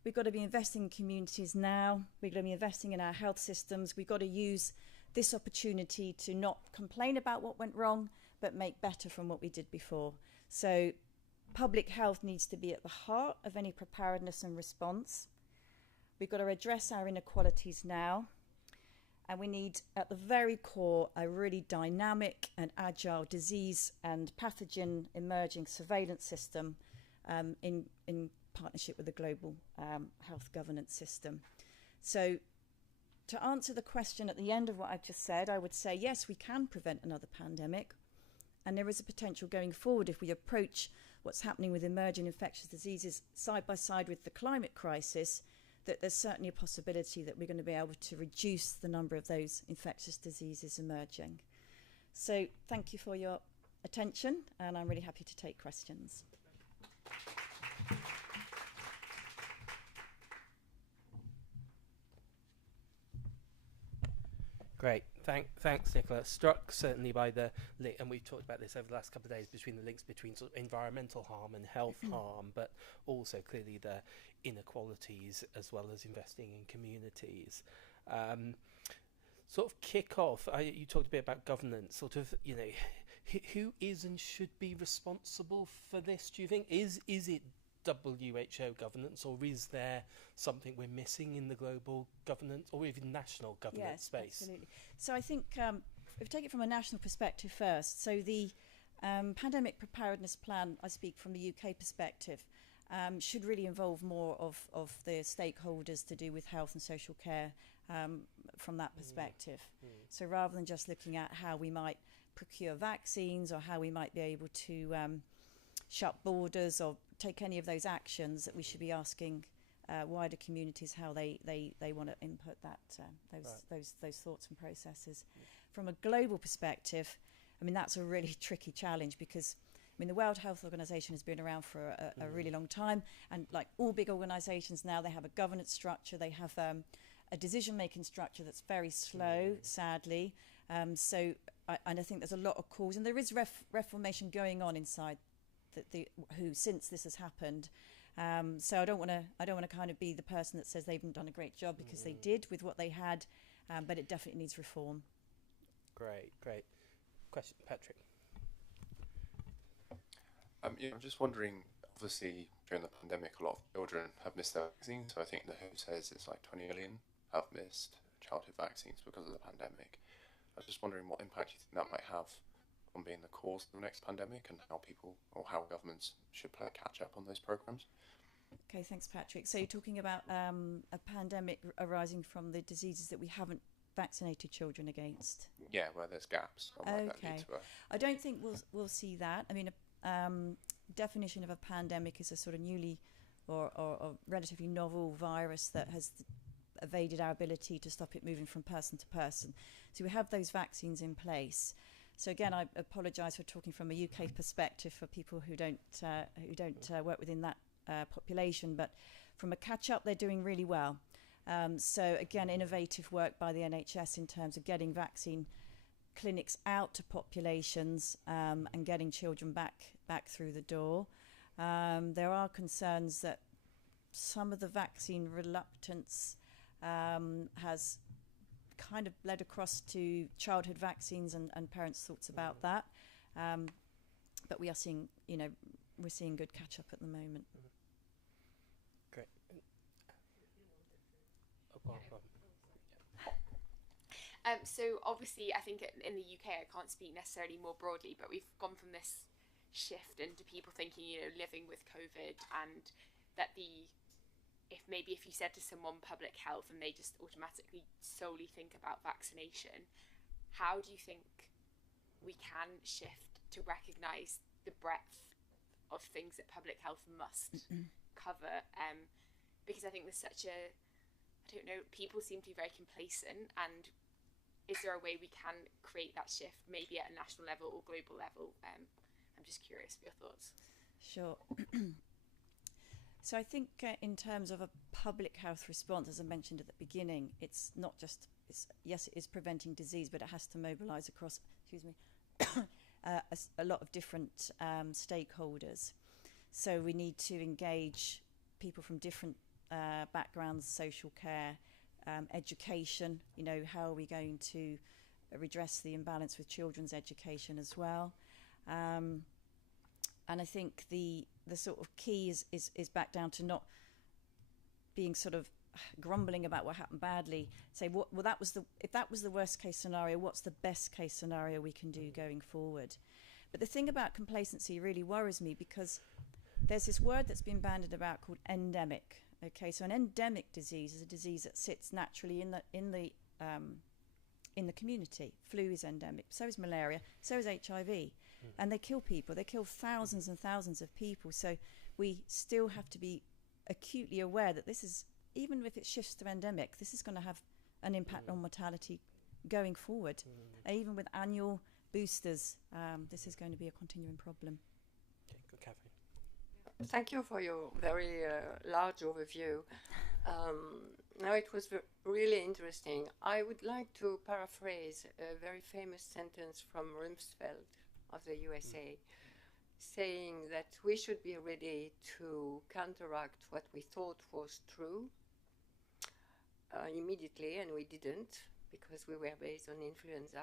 We've got to be investing in communities now. We've got to be investing in our health systems. We've got to use this opportunity to not complain about what went wrong, but make better from what we did before. So public health needs to be at the heart of any preparedness and response. We've got to address our inequalities now. And we need, at the very core, a really dynamic and agile disease and pathogen emerging surveillance system in partnership with the global health governance system. So to answer the question at the end of what I've just said, I would say, yes, we can prevent another pandemic. And there is a potential going forward if we approach what's happening with emerging infectious diseases side by side with the climate crisis, that there's certainly a possibility that we're going to be able to reduce the number of those infectious diseases emerging. So thank you for your attention, and I'm really happy to take questions. Great. Thanks, Nicola. Struck certainly by the link, and we've talked about this over the last couple of days, between the links between sort of environmental harm and health harm, but also clearly the inequalities as well as investing in communities. Sort of kick off, you talked a bit about governance, sort of, you know, who is and should be responsible for this, do you think? Is it WHO governance, or is there something we're missing in the global governance or even national governance space? Absolutely. So I think if we take it from a national perspective first, so the pandemic preparedness plan, I speak from the UK perspective, should really involve more of the stakeholders to do with health and social care from that perspective. So rather than just looking at how we might procure vaccines or how we might be able to shut borders or take any of those actions, that we should be asking wider communities how they want to input that those thoughts and processes. From a global perspective, I mean, that's a really tricky challenge, because I mean, the World Health Organization has been around for a really long time, and like all big organizations now, they have a governance structure, they have a decision-making structure that's very slow, sadly. And I think there's a lot of calls, and there is reformation going on inside the WHO since this has happened. So I don't want to kind of be the person that says they haven't done a great job, because they did with what they had, but it definitely needs reform. Great. Question, Patrick. I'm just wondering, obviously during the pandemic, a lot of children have missed their vaccines. So I think the WHO says it's like 20 million have missed childhood vaccines because of the pandemic. I was just wondering what impact you think that might have on being the cause of the next pandemic, and how people or how governments should play catch up on those programs. Okay, thanks, Patrick. So you're talking about a pandemic arising from the diseases that we haven't vaccinated children against. Yeah, where there's gaps. Okay. I don't think we'll see that. I mean, definition of a pandemic is a sort of newly or relatively novel virus that has evaded our ability to stop it moving from person to person. So we have those vaccines in place. So again, I apologise for talking from a UK perspective for people who don't work within that population, but from a catch-up, they're doing really well. So again, innovative work by the NHS in terms of getting vaccine clinics out to populations and getting children back through the door. There are concerns that some of the vaccine reluctance has kind of bled across to childhood vaccines and parents' thoughts about that. But we are seeing, we're seeing good catch-up at the moment. Great. So obviously, I think in the UK, I can't speak necessarily more broadly, but we've gone from this shift into people thinking, living with COVID, and that if you said to someone public health and they just automatically solely think about vaccination, how do you think we can shift to recognise the breadth of things that public health must cover? Because I think there's such a, I don't know, people seem to be very complacent, and is there a way we can create that shift, maybe at a national level or global level? I'm just curious for your thoughts. Sure. So I think in terms of a public health response, as I mentioned at the beginning, it's not just, yes, it is preventing disease, but it has to mobilise across, a lot of different stakeholders. So we need to engage people from different backgrounds, social care, education, how are we going to redress the imbalance with children's education as well. And I think the sort of key is back down to not being sort of grumbling about what happened badly. Say, if that was the worst case scenario, what's the best case scenario we can do going forward? But the thing about complacency really worries me, because there's this word that's been bandied about called endemic. Okay, so an endemic disease is a disease that sits naturally in the community. Flu is endemic, so is malaria, so is HIV. And they kill people. They kill thousands and thousands of people. So we still have to be acutely aware that this is, even if it shifts to endemic, this is going to have an impact on mortality going forward. Even with annual boosters, this is going to be a continuing problem. Okay, good, Catherine. Thank you for your very large overview. Now, it was really interesting. I would like to paraphrase a very famous sentence from Rumsfeld of the USA, saying that we should be ready to counteract what we thought was true immediately, and we didn't, because we were based on influenza.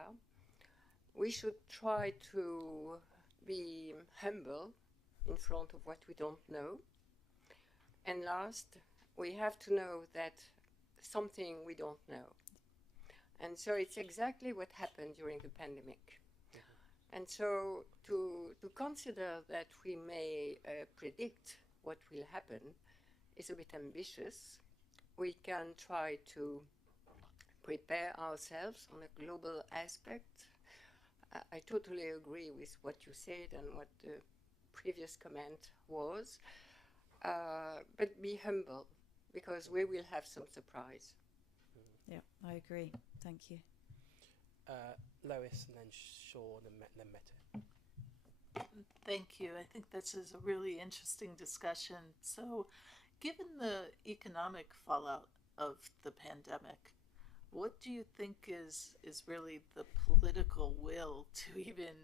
We should try to be humble in front of what we don't know. And last, we have to know that something we don't know. And so it's exactly what happened during the pandemic. And so to consider that we may predict what will happen is a bit ambitious. We can try to prepare ourselves on a global aspect. I totally agree with what you said and what the previous comment was, but be humble, because we will have some surprise. Yeah, I agree. Thank you. Lois, and then Sean, and then Mette. Thank you. I think this is a really interesting discussion. So, given the economic fallout of the pandemic, what do you think is really the political will to even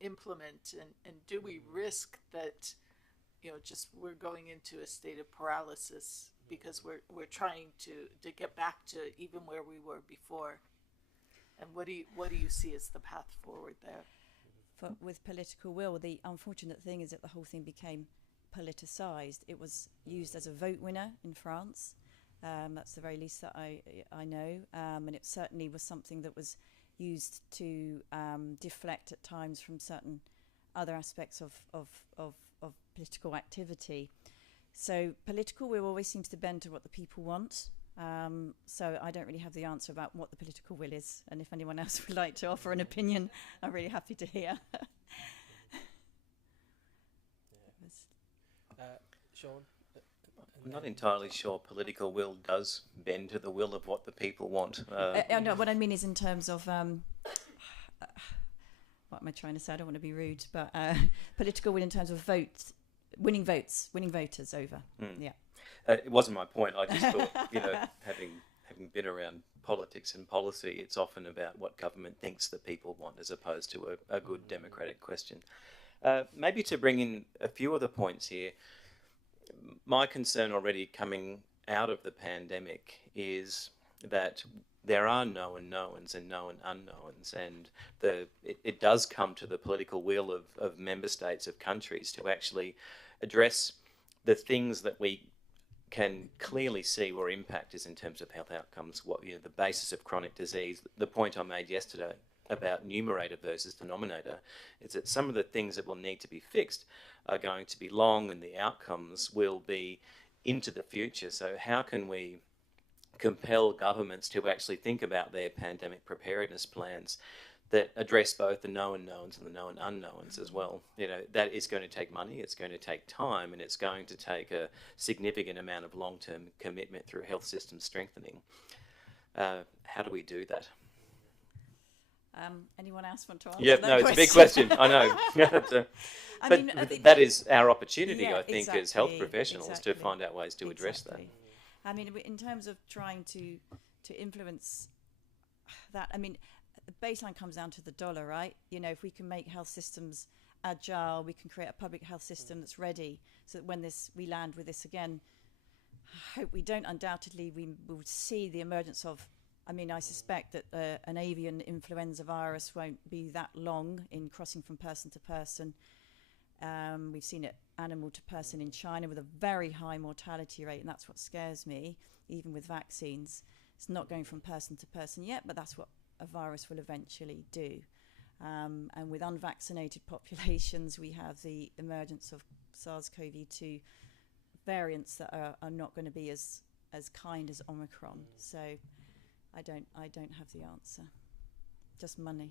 implement, and do we risk that just we're going into a state of paralysis because we're trying to get back to even where we were before? And what do you see as the path forward there? With political will, the unfortunate thing is that the whole thing became politicised. It was used as a vote winner in France. That's the very least that I know. And it certainly was something that was used to deflect at times from certain other aspects of political activity. So political will always seems to bend to what the people want. So I don't really have the answer about what the political will is. And if anyone else would like to offer an opinion, I'm really happy to hear. Sean? I'm not entirely sure political will does bend to the will of what the people want. No, what I mean is in terms of what am I trying to say? I don't want to be rude, but political will in terms of winning voters over. Yeah. It wasn't my point. I just thought, having been around politics and policy, it's often about what government thinks the people want as opposed to a good democratic question. Maybe to bring in a few other points here, my concern already coming out of the pandemic is that there are known knowns and known unknowns, and it does come to the political will of member states, of countries, to actually address the things that we can clearly see where impact is in terms of health outcomes, the basis of chronic disease. The point I made yesterday about numerator versus denominator is that some of the things that will need to be fixed are going to be long, and the outcomes will be into the future. So how can we compel governments to actually think about their pandemic preparedness plans that address both the known knowns and the known unknowns as well? That is going to take money, it's going to take time, and it's going to take a significant amount of long-term commitment through health system strengthening. How do we do that? Anyone else want to answer that question? It's a big question, I know. But that is our opportunity, I think, as health professionals to find out ways to address that. I mean, in terms of trying to influence that, I mean, the baseline comes down to the dollar, right? If we can make health systems agile, we can create a public health system that's ready, so that when we land with this again, I hope we don't. Undoubtedly, we will see the emergence of, I suspect that an avian influenza virus won't be that long in crossing from person to person. We've seen it animal to person in China with a very high mortality rate, and that's what scares me, even with vaccines. It's not going from person to person yet, but that's what a virus will eventually do. And with unvaccinated populations, we have the emergence of SARS-CoV-2 variants that are not going to be as kind as Omicron. So I don't have the answer. Just money.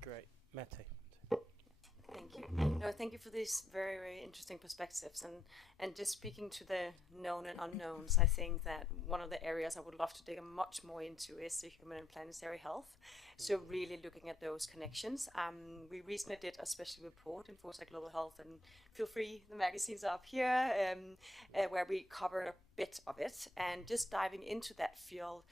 Great. Mette. Thank you. No, thank you for these very, very interesting perspectives. And just speaking to the known and unknowns, I think that one of the areas I would love to dig much more into is the human and planetary health. So really looking at those connections. We recently did a special report in Foresight Global Health, and feel free, the magazines are up here, where we covered a bit of it. And just diving into that field,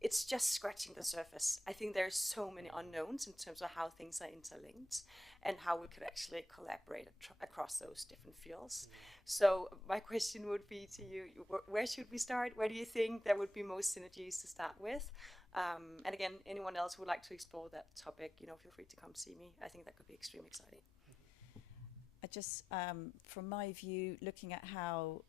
it's just scratching the surface. I think there's so many unknowns in terms of how things are interlinked and how we could actually collaborate across those different fields. So my question would be to you, where should we start? Where do you think there would be most synergies to start with? And again, anyone else who would like to explore that topic, feel free to come see me. I think that could be extremely exciting. I just, from my view, looking at how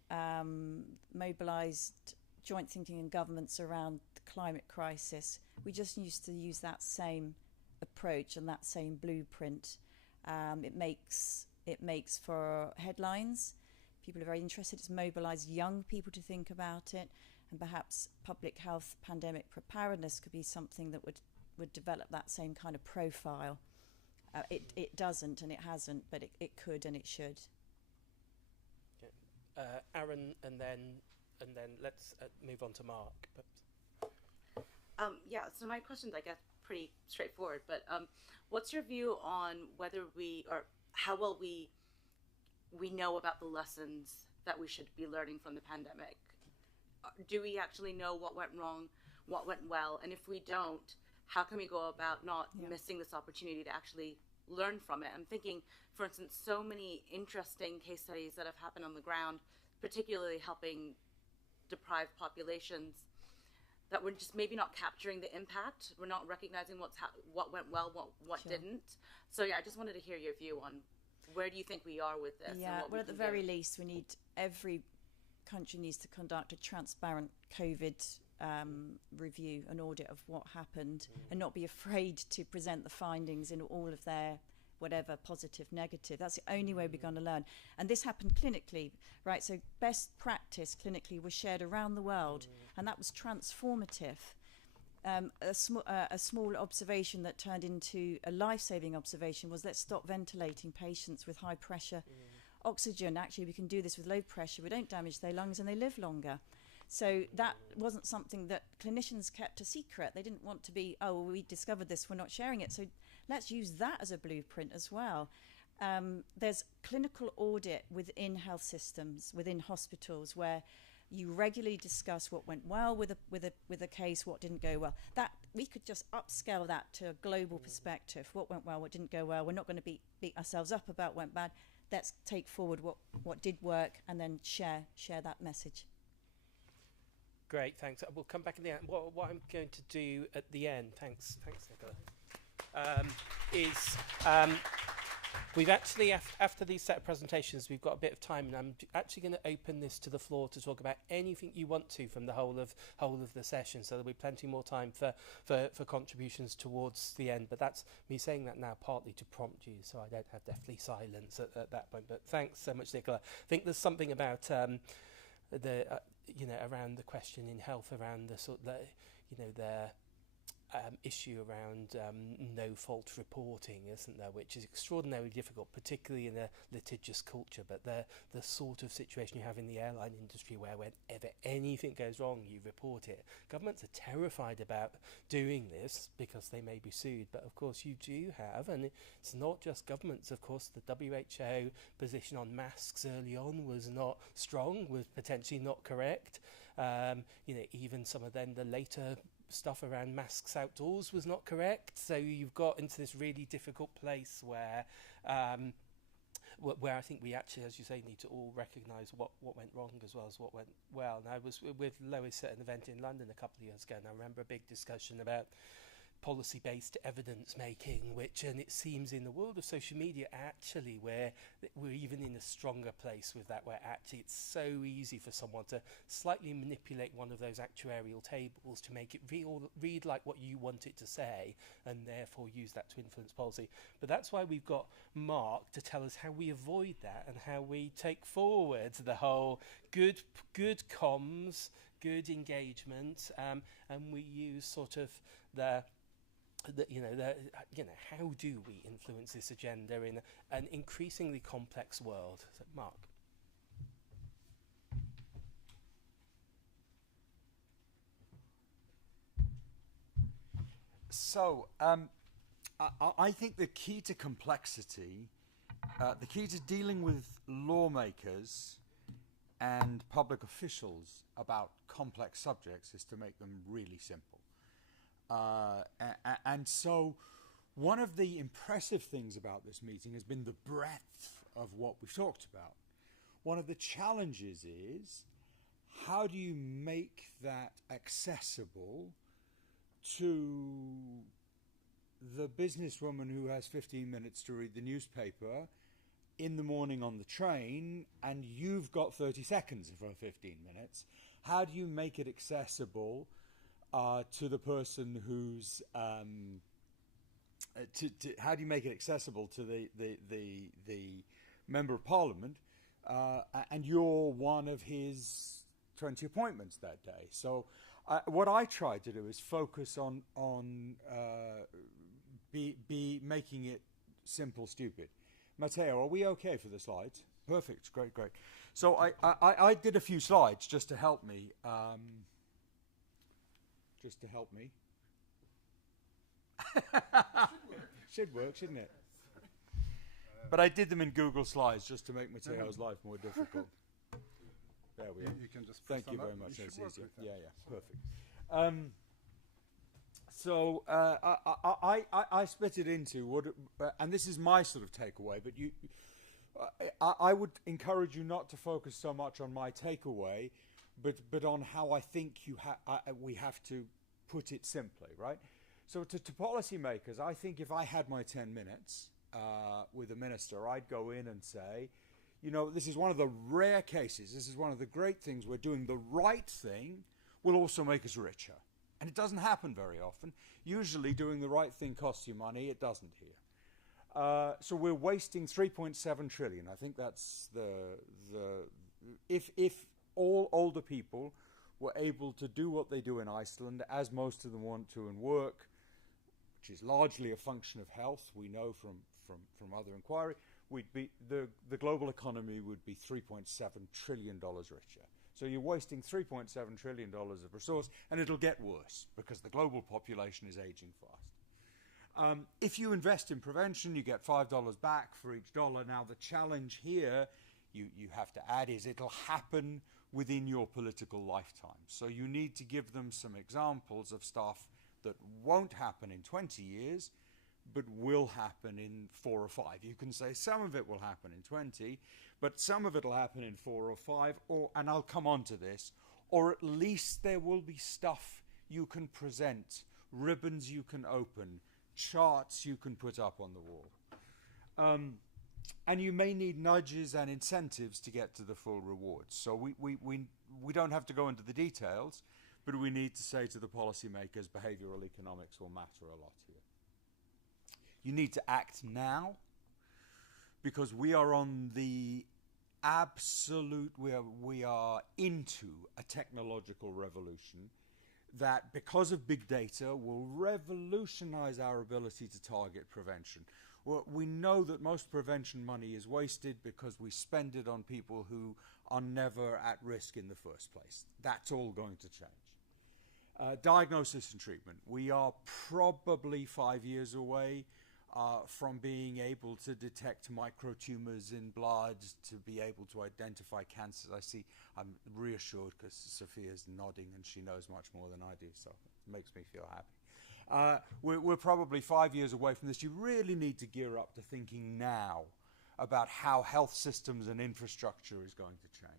mobilised joint thinking in governments around the climate crisis, we just used to use that same approach and that same blueprint. It makes for headlines. People are very interested. It's mobilised young people to think about it, and perhaps public health pandemic preparedness could be something that would develop that same kind of profile. It doesn't and it hasn't, but it could and it should. Okay. Aaron, and then let's move on to Mark. Yeah, so my question's, I guess, pretty straightforward, but what's your view on whether how well we know about the lessons that we should be learning from the pandemic? Do we actually know what went wrong, what went well? And if we don't, how can we go about not missing this opportunity to actually learn from it? I'm thinking, for instance, so many interesting case studies that have happened on the ground, particularly helping deprived populations, that we're just maybe not capturing the impact. We're not recognizing what went well, what didn't. So yeah, I just wanted to hear your view on where do you think we are with this? Yeah, well, at the very least, every country needs to conduct a transparent COVID review, an audit of what happened, and not be afraid to present the findings in all of their whatever, positive, negative. That's the only way we're going to learn. And this happened clinically, right? So best practice clinically was shared around the world, and that was transformative. A small observation that turned into a life-saving observation was, let's stop ventilating patients with high pressure oxygen. Actually, we can do this with low pressure. We don't damage their lungs and they live longer. So that wasn't something that clinicians kept a secret. They didn't want to be, oh, well, we discovered this, we're not sharing it. So let's use that as a blueprint as well. There's clinical audit within health systems, within hospitals, where you regularly discuss what went well with a case, what didn't go well. That we could just upscale that to a global perspective. What went well, what didn't go well. We're not going to beat ourselves up about what went bad. Let's take forward what did work and then share that message. Great, thanks. We'll come back at the end. What I'm going to do at the end, thanks Nicola, is we've actually, after these set of presentations, we've got a bit of time, and I'm actually going to open this to the floor to talk about anything you want to from the whole of the session. So there'll be plenty more time for contributions towards the end. But that's me saying that now partly to prompt you, so I don't have deathly silence at that point. But thanks so much, Nicola. I think there's something about around the question in health, around the sort of the issue around no-fault reporting, isn't there, which is extraordinarily difficult, particularly in a litigious culture. But the sort of situation you have in the airline industry, where whenever anything goes wrong, you report it. Governments are terrified about doing this because they may be sued. But of course you do have, and it's not just governments, of course, the WHO position on masks early on was not strong, was potentially not correct. Even some of the later stuff around masks outdoors was not correct. So you've got into this really difficult place where I think we actually, as you say, need to all recognise what went wrong as well as what went well. And I was with Lois at an event in London a couple of years ago, and I remember a big discussion about policy-based evidence making, and it seems in the world of social media actually we're even in a stronger place with that, where actually it's so easy for someone to slightly manipulate one of those actuarial tables to make it read like what you want it to say, and therefore use that to influence policy. But that's why we've got Mark to tell us how we avoid that and how we take forward the whole good comms, good engagement, and we use sort of how do we influence this agenda in an increasingly complex world? So, Mark. So, I think the key to complexity, the key to dealing with lawmakers and public officials about complex subjects is to make them really simple. And so one of the impressive things about this meeting has been the breadth of what we've talked about. One of the challenges is, how do you make that accessible to the businesswoman who has 15 minutes to read the newspaper in the morning on the train, and you've got 30 seconds for 15 minutes? How do you make it accessible to the person who's how do you make it accessible to the member of parliament, and you're one of his 20 appointments that day? So what I try to do is focus on making it simple, stupid. Matteo, are we okay for the slides? Perfect, great. So I did a few slides just to help me. Should work, shouldn't it? But I did them in Google Slides just to make Matteo's life more difficult. There we are. You can just Thank you very much. That's easier. Yeah, perfect. So I split it into and this is my sort of takeaway. But I would encourage you not to focus so much on my takeaway, but on how I think we have to put it simply, right? So to policymakers, I think if I had my 10 minutes, with a minister, I'd go in and say, you know, this is one of the rare cases, this is one of the great things, we're doing the right thing will also make us richer. And it doesn't happen very often. Usually doing the right thing costs you money, it doesn't here. So we're wasting 3.7 trillion. I think that's if all older people were able to do what they do in Iceland, as most of them want to, and work, which is largely a function of health, we know from other inquiry, we'd be the global economy would be $3.7 trillion richer. So you're wasting $3.7 trillion of resource, and it'll get worse because the global population is aging fast. If you invest in prevention, you get $5 back for each dollar. Now the challenge here, you have to add, is it'll happen within your political lifetime. So you need to give them some examples of stuff that won't happen in 20 years, but will happen in 4 or 5. You can say some of it will happen in 20, but some of it will happen in 4 or 5, and I'll come on to this, or at least there will be stuff you can present, ribbons you can open, charts you can put up on the wall. And you may need nudges and incentives to get to the full rewards. So we don't have to go into the details, but we need to say to the policymakers, behavioral economics will matter a lot here. You need to act now, because we are on the absolute, we are into a technological revolution that, because of big data, will revolutionize our ability to target prevention. Well, we know that most prevention money is wasted because we spend it on people who are never at risk in the first place. That's all going to change. Diagnosis and treatment. We are probably 5 years away from being able to detect microtumors in blood, to be able to identify cancers. I'm reassured because Sophia's nodding and she knows much more than I do, so it makes me feel happy. We're probably 5 years away from this. You really need to gear up to thinking now about how health systems and infrastructure is going to change.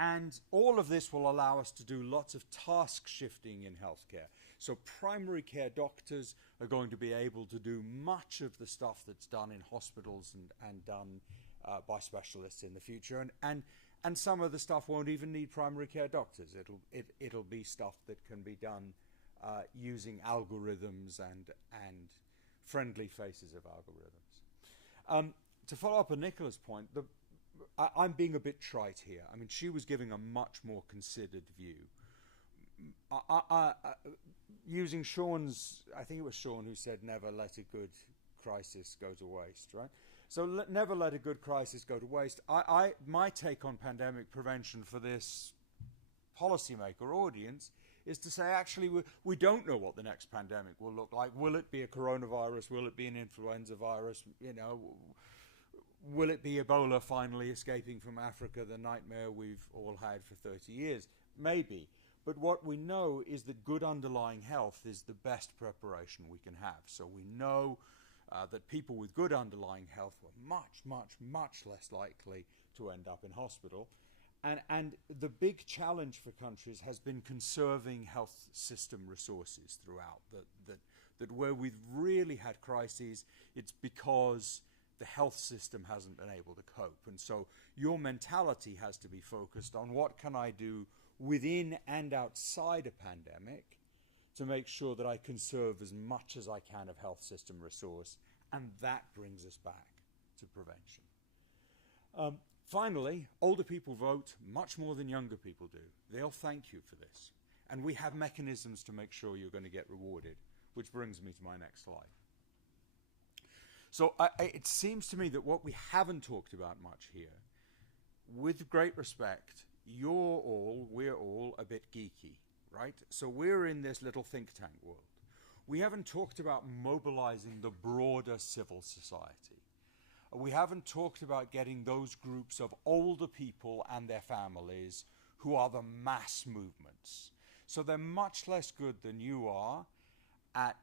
And all of this will allow us to do lots of task shifting in healthcare. So primary care doctors are going to be able to do much of the stuff that's done in hospitals and done by specialists in the future. And some of the stuff won't even need primary care doctors. It'll be stuff that can be done using algorithms and friendly faces of algorithms. To follow up on Nicola's point, I'm being a bit trite here. I mean, she was giving a much more considered view. Using Sean's, I think it was Sean who said, never let a good crisis go to waste, right? So never let a good crisis go to waste. My take on pandemic prevention for this policymaker audience is to say, actually, we don't know what the next pandemic will look like. Will it be a coronavirus? Will it be an influenza virus? You know, will it be Ebola finally escaping from Africa, the nightmare we've all had for 30 years? Maybe. But what we know is that good underlying health is the best preparation we can have. So we know that people with good underlying health were much, much, much less likely to end up in hospital. And the big challenge for countries has been conserving health system resources throughout. That where we've really had crises, it's because the health system hasn't been able to cope. And so your mentality has to be focused on what can I do within and outside a pandemic to make sure that I conserve as much as I can of health system resource. And that brings us back to prevention. Finally, older people vote much more than younger people do. They'll thank you for this. And we have mechanisms to make sure you're going to get rewarded, which brings me to my next slide. So it seems to me that what we haven't talked about much here, with great respect, we're all a bit geeky, right? So we're in this little think tank world. We haven't talked about mobilizing the broader civil society. We haven't talked about getting those groups of older people and their families who are the mass movements. So they're much less good than you are at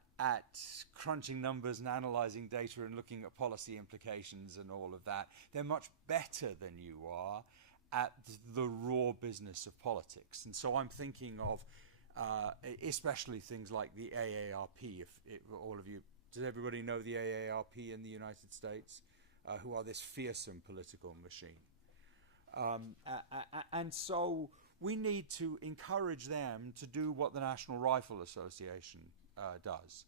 crunching numbers and analyzing data and looking at policy implications and all of that. They're much better than you are at the raw business of politics. And so I'm thinking of especially things like the AARP. If all of you Does everybody know the AARP in the United States, who are this fearsome political machine? And so we need to encourage them to do what the National Rifle Association does,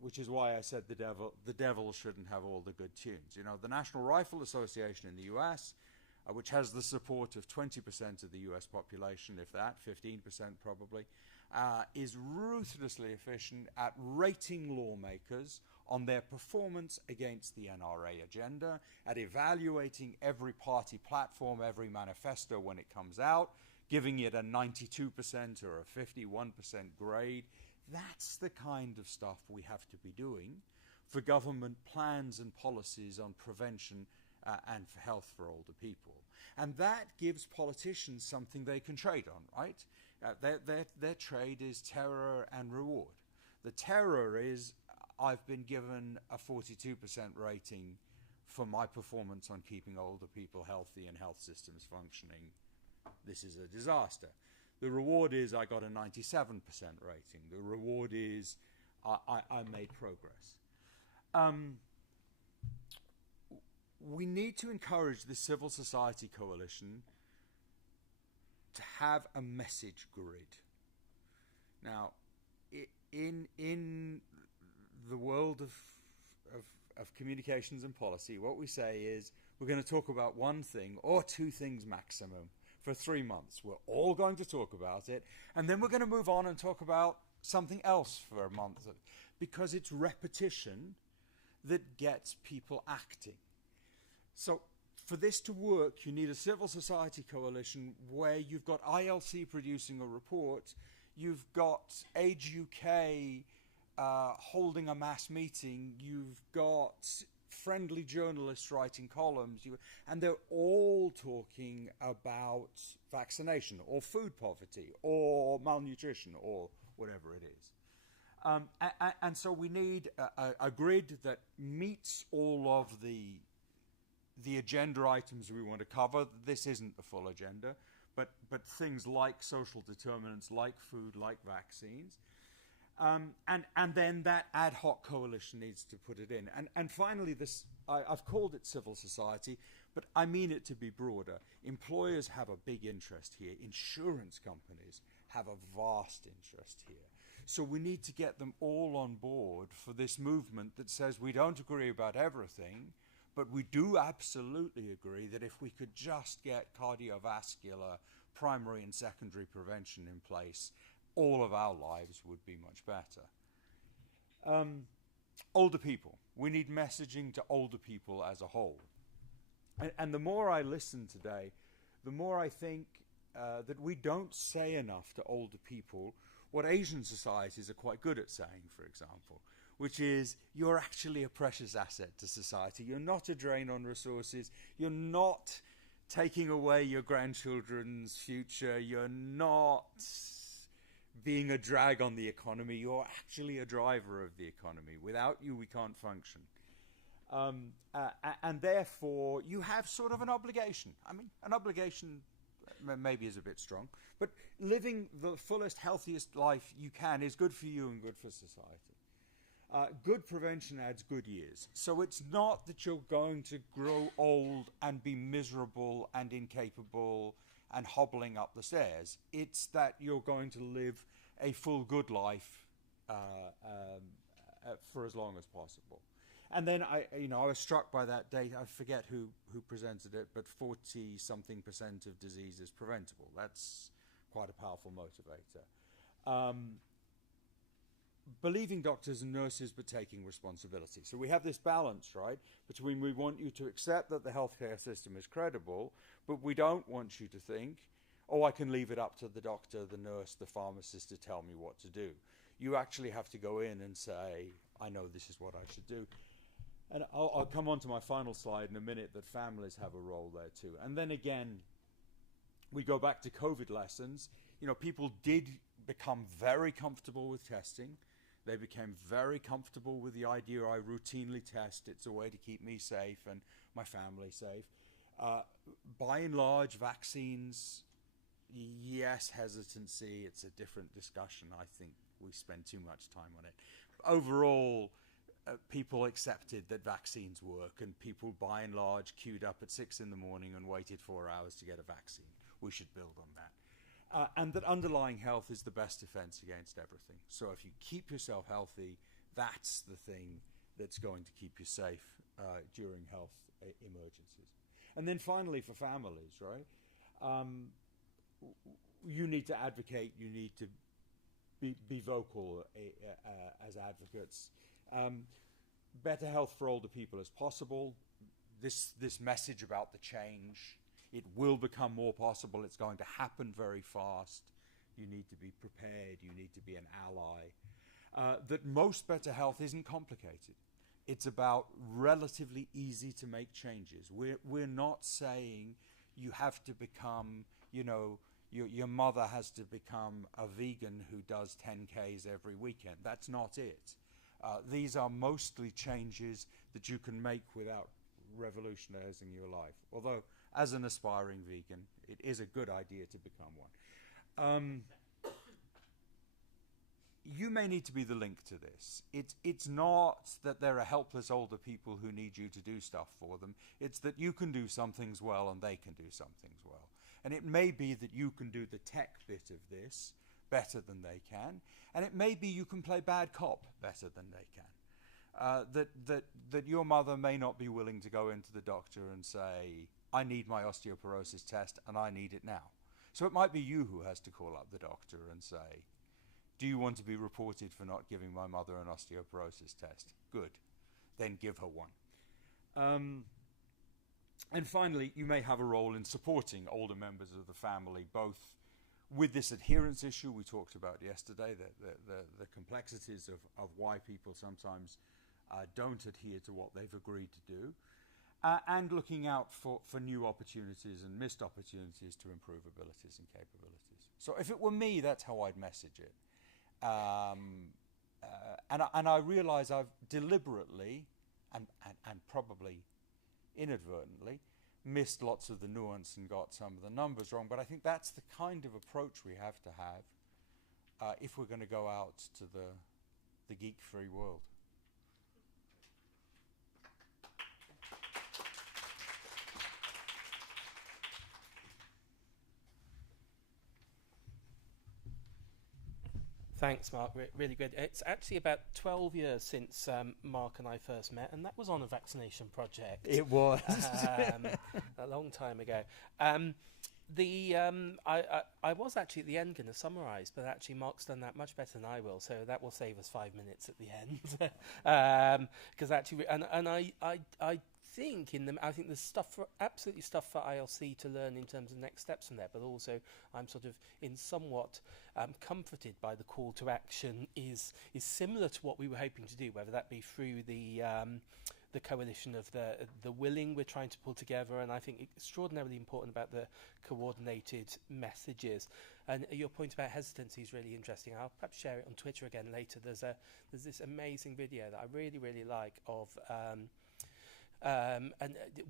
which is why I said the devil shouldn't have all the good tunes. You know, the National Rifle Association in the US, which has the support of 20% of the US population, if that, 15% probably, is ruthlessly efficient at rating lawmakers on their performance against the NRA agenda, at evaluating every party platform, every manifesto when it comes out, giving it a 92% or a 51% grade. That's the kind of stuff we have to be doing for government plans and policies on prevention and for health for older people. And that gives politicians something they can trade on, right? Their trade is terror and reward. The terror is, I've been given a 42% rating for my performance on keeping older people healthy and health systems functioning. This is a disaster. The reward is I got a 97% rating. The reward is I made progress. We need to encourage the civil society coalition to have a message grid. Now, in the world of communications and policy, what we say is we're going to talk about one thing or two things maximum for 3 months. We're all going to talk about it, and then we're going to move on and talk about something else for a month, because it's repetition that gets people acting. So for this to work, you need a civil society coalition where you've got ILC producing a report, you've got Age UK holding a mass meeting, you've got friendly journalists writing columns, and they're all talking about vaccination or food poverty or malnutrition or whatever it is. And so we need a grid that meets all of the agenda items we want to cover. This isn't the full agenda, but things like social determinants, like food, like vaccines. And then that ad hoc coalition needs to put it in. And finally, this I've called it civil society, but I mean it to be broader. Employers have a big interest here. Insurance companies have a vast interest here. So we need to get them all on board for this movement that says we don't agree about everything, but we do absolutely agree that if we could just get cardiovascular primary and secondary prevention in place, all of our lives would be much better. Older people. We need messaging to older people as a whole. And the more I listen today, the more I think that we don't say enough to older people what Asian societies are quite good at saying, for example, which is you're actually a precious asset to society. You're not a drain on resources. You're not taking away your grandchildren's future. You're not being a drag on the economy. You're actually a driver of the economy. Without you, we can't function. And therefore, you have sort of an obligation. I mean, an obligation maybe is a bit strong, but living the fullest, healthiest life you can is good for you and good for society. Good prevention adds good years. So it's not that you're going to grow old and be miserable and incapable and hobbling up the stairs. It's that you're going to live a full good life for as long as possible. And then I was struck by that data. I forget who presented it, but 40-something% of disease is preventable. That's quite a powerful motivator. Believing doctors and nurses, but taking responsibility. So we have this balance, right, between we want you to accept that the healthcare system is credible, but we don't want you to think, oh, I can leave it up to the doctor, the nurse, the pharmacist to tell me what to do. You actually have to go in and say, I know this is what I should do. And I'll come on to my final slide in a minute, that families have a role there too. And then again, we go back to COVID lessons. People did become very comfortable with testing. They became very comfortable with the idea I routinely test. It's a way to keep me safe and my family safe. By and large, vaccines, yes, hesitancy. It's a different discussion. I think we spend too much time on it. overall, people accepted that vaccines work, and people by and large queued up at 6 in the morning and waited 4 hours to get a vaccine. We should build on that. And that underlying health is the best defense against everything. So if you keep yourself healthy, that's the thing that's going to keep you safe during health emergencies. And then finally, for families, right? You need to advocate, you need to be vocal as advocates. Better health for older people as possible. This message about the change, it will become more possible. It's going to happen very fast. You need to be prepared. You need to be an ally. That most better health isn't complicated. It's about relatively easy to make changes. We're not saying you have to become, your mother has to become a vegan who does 10Ks every weekend. That's not it. These are mostly changes that you can make without revolutionizing your life. Although, as an aspiring vegan, it is a good idea to become one. You may need to be the link to this. It's not that there are helpless older people who need you to do stuff for them. It's that you can do some things well and they can do some things well. And it may be that you can do the tech bit of this better than they can, and it may be you can play bad cop better than they can. That your mother may not be willing to go into the doctor and say, I need my osteoporosis test and I need it now. So it might be you who has to call up the doctor and say, do you want to be reported for not giving my mother an osteoporosis test? Good. Then give her one. And finally, you may have a role in supporting older members of the family, both with this adherence issue we talked about yesterday, the complexities of why people sometimes don't adhere to what they've agreed to do, and looking out for new opportunities and missed opportunities to improve abilities and capabilities. So if it were me, that's how I'd message it. And I realize I've deliberately and probably inadvertently missed lots of the nuance and got some of the numbers wrong, but I think that's the kind of approach we have to have if we're going to go out to the geek-free world. Thanks, Mark. Really good. It's actually about 12 years since Mark and I first met, and that was on a vaccination project. It was. A long time ago. I was actually at the end going to summarise, but actually Mark's done that much better than I will, so that will save us 5 minutes at the end. Because actually, I think there's absolutely stuff for ILC to learn in terms of next steps from there, but also I'm sort of in somewhat comforted by the call to action is similar to what we were hoping to do, whether that be through the coalition of the willing we're trying to pull together, and I think extraordinarily important about the coordinated messages. And your point about hesitancy is really interesting. I'll perhaps share it on Twitter again later. There's this amazing video that I really, really like of and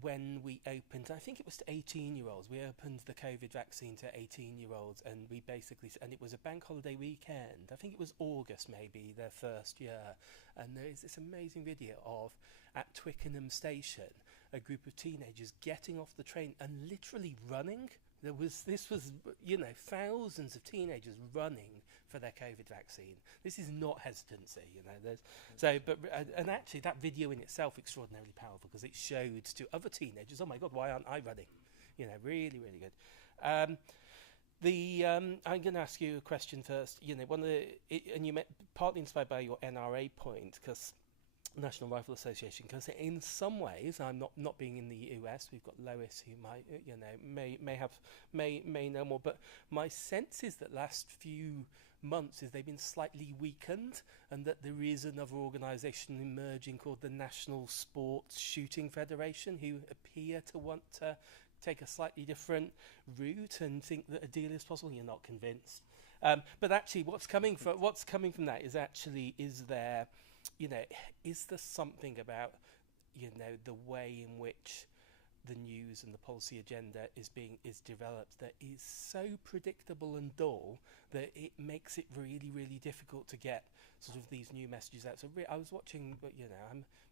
when we opened, I think it was to 18-year-olds, we opened the COVID vaccine to 18-year-olds, and we basically, and it was a bank holiday weekend, I think it was August maybe, their first year, and there is this amazing video of, at Twickenham station, a group of teenagers getting off the train and literally running. This was thousands of teenagers running for their COVID vaccine. This is not hesitancy, and actually that video in itself extraordinarily powerful because it showed to other teenagers, oh my God, why aren't I running? Really, really good. I'm going to ask you a question first. And you partly inspired by your NRA point, because National Rifle Association, because in some ways, I'm not being in the US, we've got Lois who might may know more, but my sense is that last few months is they've been slightly weakened, and that there is another organisation emerging called the National Sports Shooting Federation, who appear to want to take a slightly different route and think that a deal is possible. You're not convinced, but actually what's coming from that is actually, is there something about the way in which the news and the policy agenda is developed that is so predictable and dull that it makes it really, really difficult to get sort of these new messages out. So I was watching,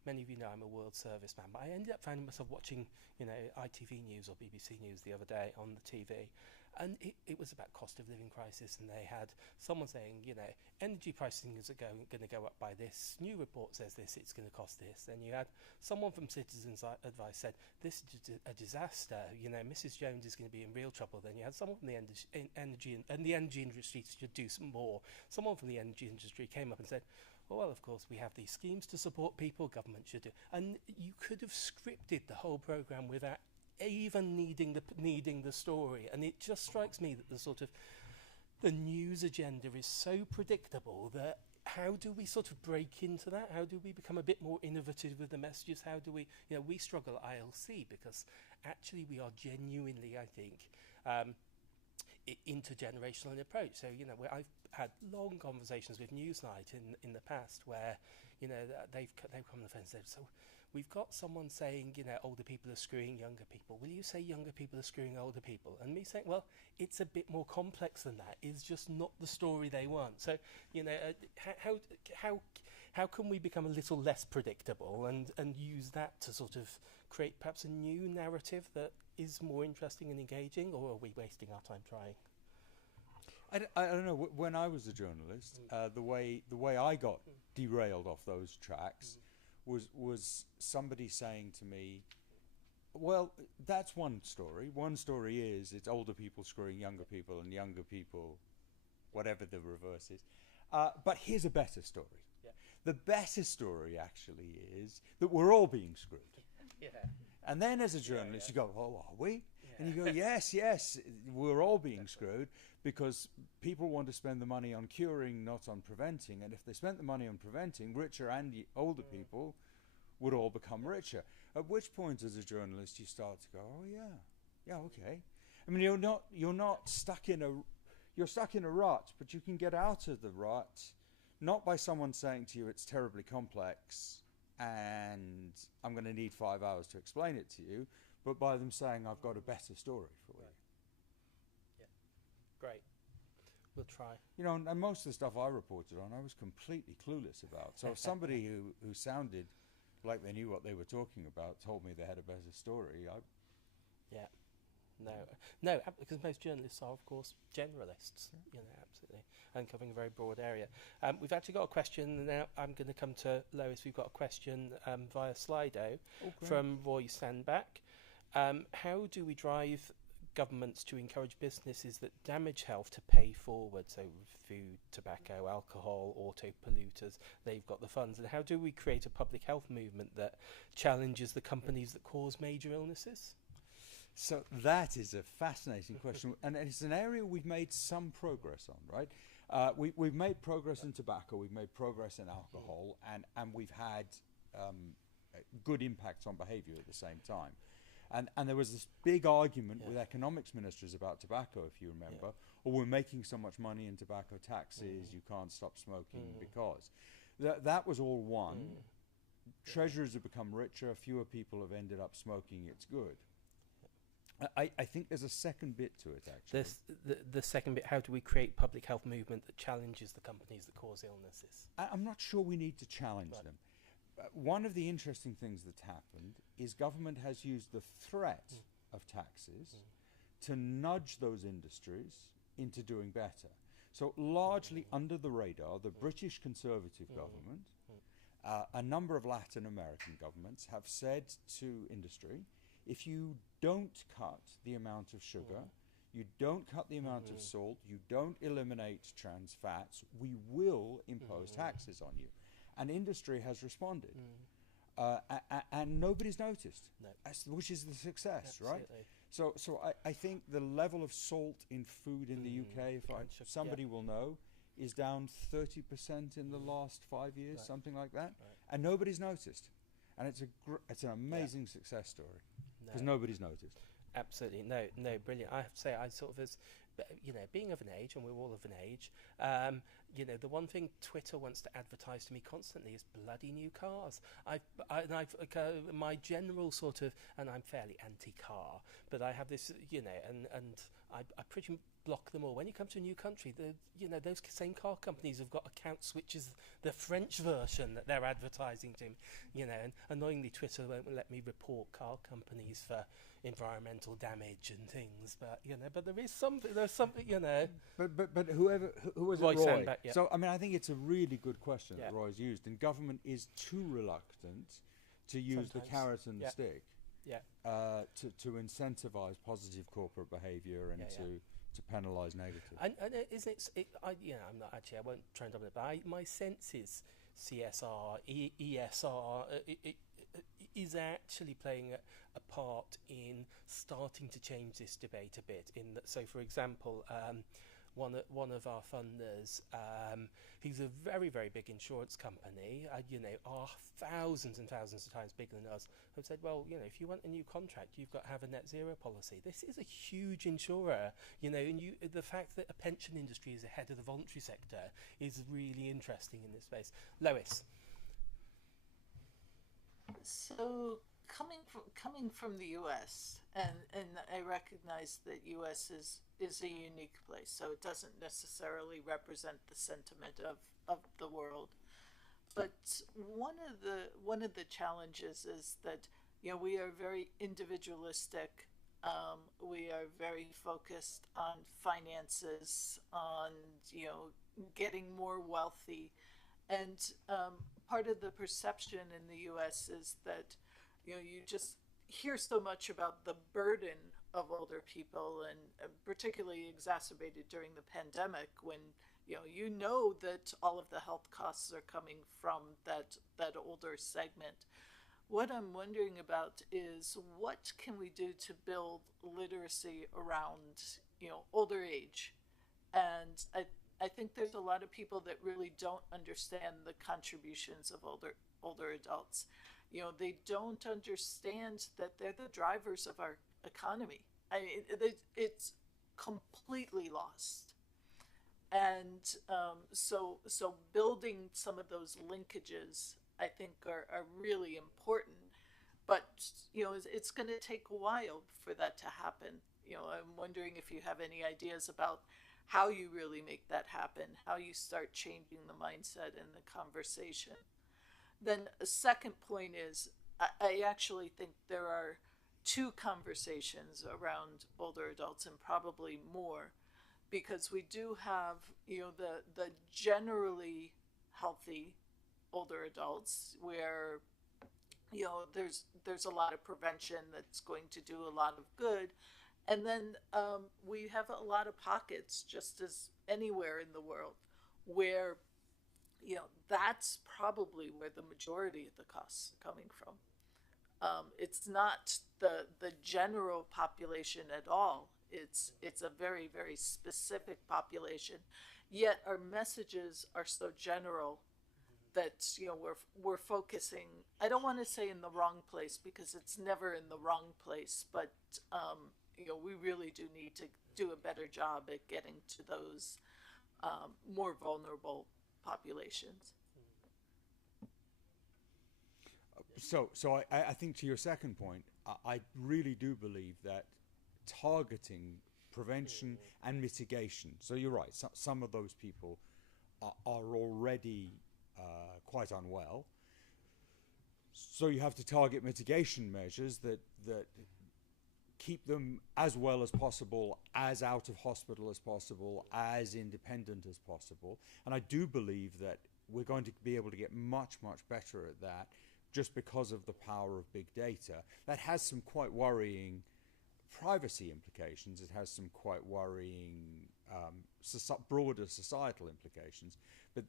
many of you know I'm a World Service man, but I ended up finding myself watching, ITV News or BBC News the other day on the TV, and it was about cost of living crisis, and they had someone saying, energy pricing is going to go up by this. New report says this, it's going to cost this. Then you had someone from Citizens Advice said this is a disaster. Mrs. Jones is going to be in real trouble. Then you had someone from the energy industry should do some more. Someone from the energy industry came up and said, well, of course, we have these schemes to support people, government should do. And you could have scripted the whole programme without even needing the story. And it just strikes me that the news agenda is so predictable that how do we sort of break into that? How do we become a bit more innovative with the messages? How do we, we struggle at ILC because actually we are genuinely, I think, intergenerational in approach. So, I've had long conversations with Newsnight in the past where, they've come on the fence and said, so we've got someone saying, older people are screwing younger people. Will you say younger people are screwing older people? And me saying, well, it's a bit more complex than that. It's just not the story they want. So, how can we become a little less predictable and use that to sort of create perhaps a new narrative that is more interesting and engaging, or are we wasting our time trying? I don't know. When I was a journalist, the way I got derailed off those tracks was somebody saying to me, well, that's one story. One story is it's older people screwing younger people and younger people, whatever the reverse is. But here's a better story. Yeah. The better story actually is that we're all being screwed. Yeah. And then as a journalist, you go, oh, are we? Yeah. And you go, yes, we're all being screwed because people want to spend the money on curing, not on preventing. And if they spent the money on preventing, richer and older people would all become richer. At which point, as a journalist, you start to go, oh yeah, okay. I mean, you're not stuck in a rut, but you can get out of the rut, not by someone saying to you it's terribly complex and I'm going to need 5 hours to explain it to you, but by them saying I've got a better story for you. Yeah, great. We'll try. And most of the stuff I reported on, I was completely clueless about. So if somebody who sounded like they knew what they were talking about told me they had a better story, No, because most journalists are, of course, generalists, absolutely, and covering a very broad area. We've actually got a question now. I'm going to come to Lois. We've got a question via Slido from Roy Sandback. How do we drive governments to encourage businesses that damage health to pay forward? So food, tobacco, alcohol, auto polluters, they've got the funds. And how do we create a public health movement that challenges the companies that cause major illnesses? So that is a fascinating question, and it's an area we've made some progress on, right? We've made progress in tobacco, we've made progress in alcohol, and we've had good impacts on behaviour at the same time. And there was this big argument with economics ministers about tobacco, if you remember, or we're making so much money in tobacco taxes, you can't stop smoking because. That was all one. Treasurers have become richer, fewer people have ended up smoking, it's good. I think there's a second bit to it, actually. The second bit, how do we create public health movement that challenges the companies that cause illnesses? I'm not sure we need to challenge them. One of the interesting things that's happened is government has used the threat of taxes to nudge those industries into doing better. So largely under the radar, the British Conservative government, a number of Latin American governments have said to industry, if you don't cut the amount of sugar, you don't cut the amount of salt, you don't eliminate trans fats, we will impose taxes on you. And industry has responded. And nobody's noticed, which is the success, right? So I think the level of salt in food in the UK, if somebody will know, is down 30% in the last 5 years, something like that. And nobody's noticed. And it's an amazing success story. Because nobody's noticed. Absolutely. No, brilliant. I have to say, I sort of, as being of an age, and we're all of an age, the one thing Twitter wants to advertise to me constantly is bloody new cars. My general sort of, and I'm fairly anti-car, but I have this, and I pretty much block them all. When you come to a new country, those same car companies have got accounts which is the French version that they're advertising to me, and annoyingly Twitter won't let me report car companies for environmental damage and things, but there's something, But who was Roy it, Roy? Sandbeck, yeah. So I think it's a really good question that Roy's used, and government is too reluctant to use the carrot and the stick to incentivise positive corporate behaviour and to penalise negative. And isn't it? I'm not actually. I won't try and dominate, but my sense is CSR, ESR is actually playing a part in starting to change this debate a bit. In that, so for example, one of our funders, he's a very, very big insurance company, are thousands and thousands of times bigger than us, have said, well, if you want a new contract, you've got to have a net zero policy. This is a huge insurer, and the fact that a pension industry is ahead of the voluntary sector is really interesting in this space. Lois. So coming from the U.S. and I recognize that U.S. is a unique place, so it doesn't necessarily represent the sentiment of the world. But one of the challenges is that we are very individualistic. We are very focused on finances, on getting more wealthy, and part of the perception in the U.S. is that you just hear so much about the burden of older people, and particularly exacerbated during the pandemic when that all of the health costs are coming from that older segment. What I'm wondering about is what can we do to build literacy around older age, and I think there's a lot of people that really don't understand the contributions of older adults. They don't understand that they're the drivers of our economy. It's completely lost. And so building some of those linkages, I think, are really important. But, it's going to take a while for that to happen. I'm wondering if you have any ideas about how you really make that happen, how you start changing the mindset and the conversation. Then a second point is, I actually think there are two conversations around older adults, and probably more, because we do have, the generally healthy older adults where, there's a lot of prevention that's going to do a lot of good. And then we have a lot of pockets, just as anywhere in the world, where that's probably where the majority of the costs are coming from. It's not the general population at all. It's a very, very specific population. Yet our messages are so general that we're focusing. I don't want to say in the wrong place, because it's never in the wrong place, but we really do need to do a better job at getting to those more vulnerable populations. So I think to your second point, I really do believe that targeting prevention and mitigation. So you're right. Some of those people are already quite unwell. So you have to target mitigation measures that keep them as well as possible, as out of hospital as possible, as independent as possible. And I do believe that we're going to be able to get much, much better at that just because of the power of big data. That has some quite worrying privacy implications. It has some quite worrying broader societal implications.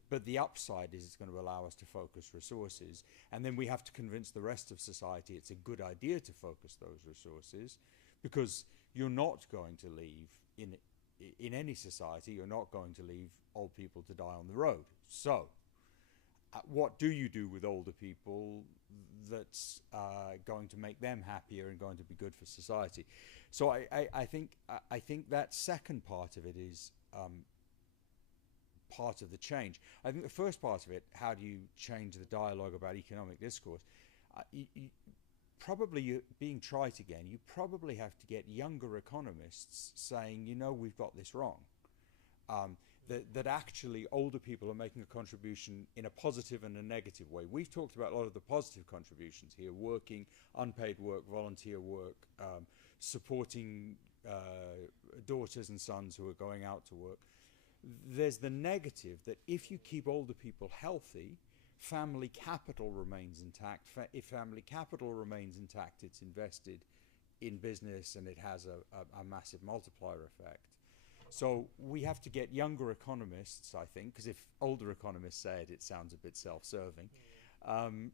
But the upside is it's going to allow us to focus resources. And then we have to convince the rest of society it's a good idea to focus those resources, because you're not going to leave, in any society, you're not going to leave old people to die on the road. So what do you do with older people that's going to make them happier and going to be good for society? So I think that second part of it is part of the change. I think the first part of it, how do you change the dialogue about economic discourse? Probably being trite again, you probably have to get younger economists saying, you know, we've got this wrong. That actually older people are making a contribution in a positive and a negative way. We've talked about a lot of the positive contributions here, working, unpaid work, volunteer work, supporting daughters and sons who are going out to work. There's the negative that if you keep older people healthy, family capital remains intact. If family capital remains intact, it's invested in business and it has a massive multiplier effect. So we have to get younger economists, I think, because if older economists say it, it sounds a bit self-serving.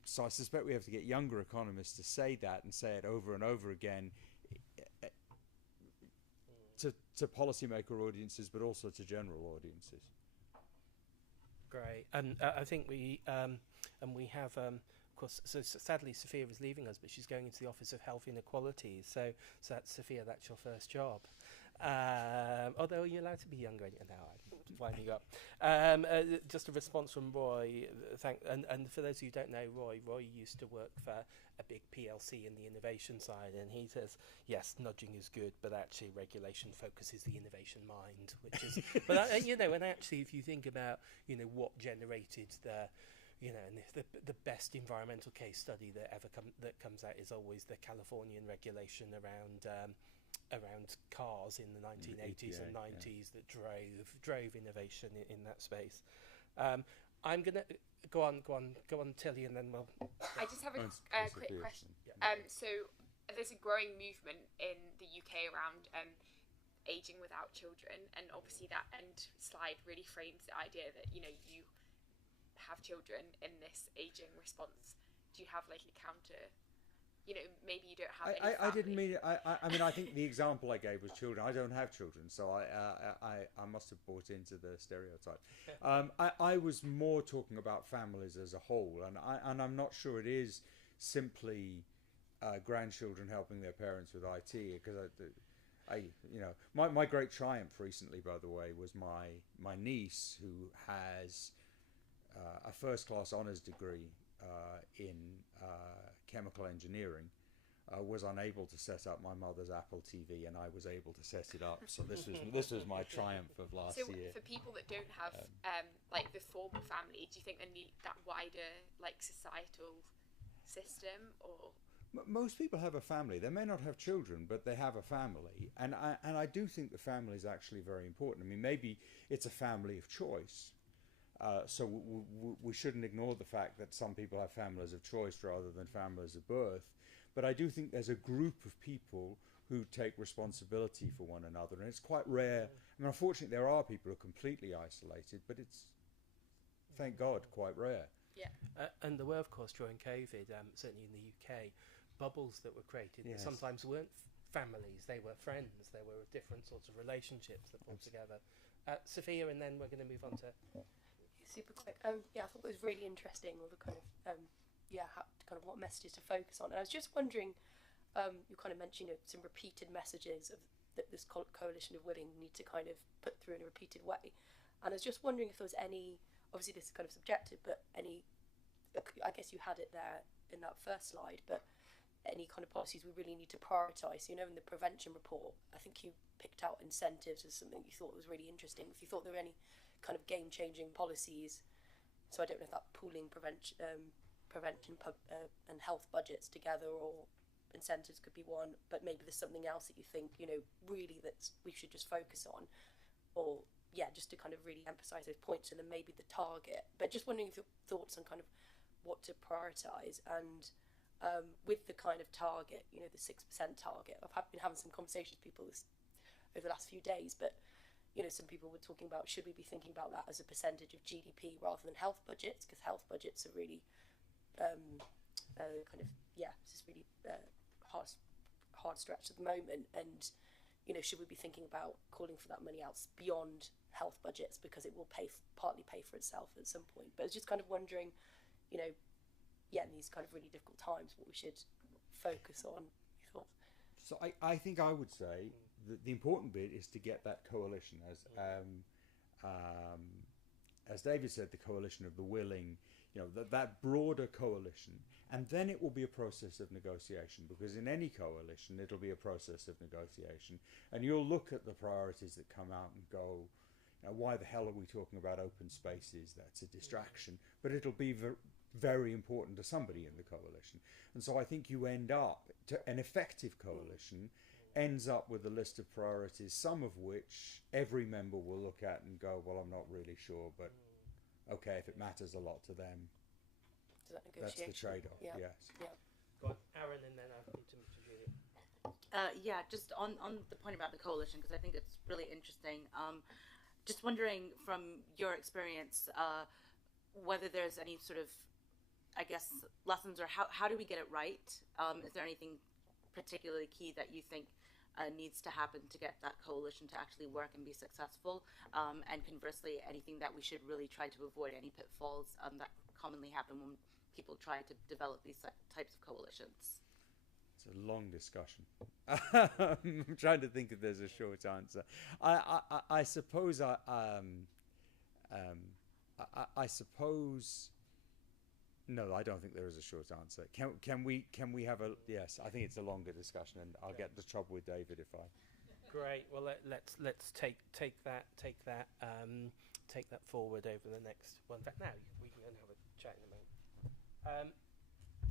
So I suspect we have to get younger economists to say that and say it over and over again to policymaker audiences, but also to general audiences. Great, and I think we have, of course. So sadly, Sophia is leaving us, but she's going into the Office of Health Inequalities. So that's Sophia. That's your first job. Although you're allowed to be younger now, I'm winding up. Just a response from Roy. And for those who don't know, Roy used to work for a big PLC in the innovation side, and he says, yes, nudging is good, but actually regulation focuses the innovation mind, which is, but you know, and actually, if you think about, you know, what generated the best environmental case study that ever comes out is always the Californian regulation around cars in the 1980s and 90s that drove innovation in that space. I'm gonna go on, Tilly, and then we'll. I just have a quick question. So there's a growing movement in the UK around aging without children, and obviously that end slide really frames the idea that, you know, you have children in this aging response. Do you have like a counter? You know, maybe you don't have any I didn't mean it. I mean, I think the example I gave was children. I don't have children, so I must have bought into the stereotype. I was more talking about families as a whole, and I'm not sure it is simply grandchildren helping their parents with IT, because you know, my great triumph recently, by the way, was my niece, who has a first-class honours degree in chemical engineering, was unable to set up my mother's Apple TV, and I was able to set it up. So this was my triumph of last year. So for people that don't have like the formal family, do you think they need that wider like societal system? Or most people have a family. They may not have children, but they have a family, and I do think the family is actually very important. I mean, maybe it's a family of choice. So we shouldn't ignore the fact that some people have families of choice rather than families of birth. But I do think there's a group of people who take responsibility for one another, and it's quite rare. I mean, unfortunately, there are people who are completely isolated, but it's, thank God, quite rare. Yeah. And there were, of course, during COVID, certainly in the UK, bubbles that were created that sometimes weren't families, they were friends, they were different sorts of relationships that pulled together. Sophia, and then we're going to move on to... Super quick. Yeah, I thought it was really interesting all the kind of kind of what messages to focus on. And I was just wondering, you kind of mentioned, you know, some repeated messages of that this coalition of women need to kind of put through in a repeated way. And I was just wondering if there was any, obviously this is kind of subjective, but any, I guess you had it there in that first slide, but any kind of policies we really need to prioritise. You know, in the prevention report, I think you picked out incentives as something you thought was really interesting. If you thought there were any kind of game-changing policies, so I don't know if that pooling prevention and health budgets together or incentives could be one, but maybe there's something else that you think, you know, really that we should just focus on, or just to kind of really emphasise those points, and then maybe the target. But just wondering if your thoughts on kind of what to prioritise, and with the kind of target, you know, the 6% target. I've been having some conversations with people over the last few days, but you know, some people were talking about, should we be thinking about that as a percentage of GDP rather than health budgets, because health budgets are really it's just really hard stretch at the moment. And you know, should we be thinking about calling for that money out beyond health budgets, because it will partly pay for itself at some point. But I was just kind of wondering, you know, in these kind of really difficult times, what we should focus on. So I think I would say that the important bit is to get that coalition, as as David said, the coalition of the willing, that broader coalition. And then it will be a process of negotiation, because in any coalition, it'll be a process of negotiation. And you'll look at the priorities that come out and go, why the hell are we talking about open spaces? That's a distraction. But it'll be very important to somebody in the coalition. And so I think you end up, an effective coalition ends up with a list of priorities, some of which every member will look at and go, well, I'm not really sure, but okay, if it matters a lot to them, that's the trade-off. Yeah. Yes. Yeah. Go on, Aaron, and then I'll come to Julia. Yeah, just on the point about the coalition, because I think it's really interesting. Just wondering from your experience, whether there's any sort of, I guess, lessons, or how do we get it right? Is there anything particularly key that you think needs to happen to get that coalition to actually work and be successful? And conversely, anything that we should really try to avoid, any pitfalls that commonly happen when people try to develop these types of coalitions? It's a long discussion. I'm trying to think if there's a short answer. I suppose I suppose. No, I don't think there is a short answer. Can we have a yes? I think it's a longer discussion, and I'll get into trouble with David if I. Great. Well, let's take that forward over the next one. In fact, now we can have a chat in a moment.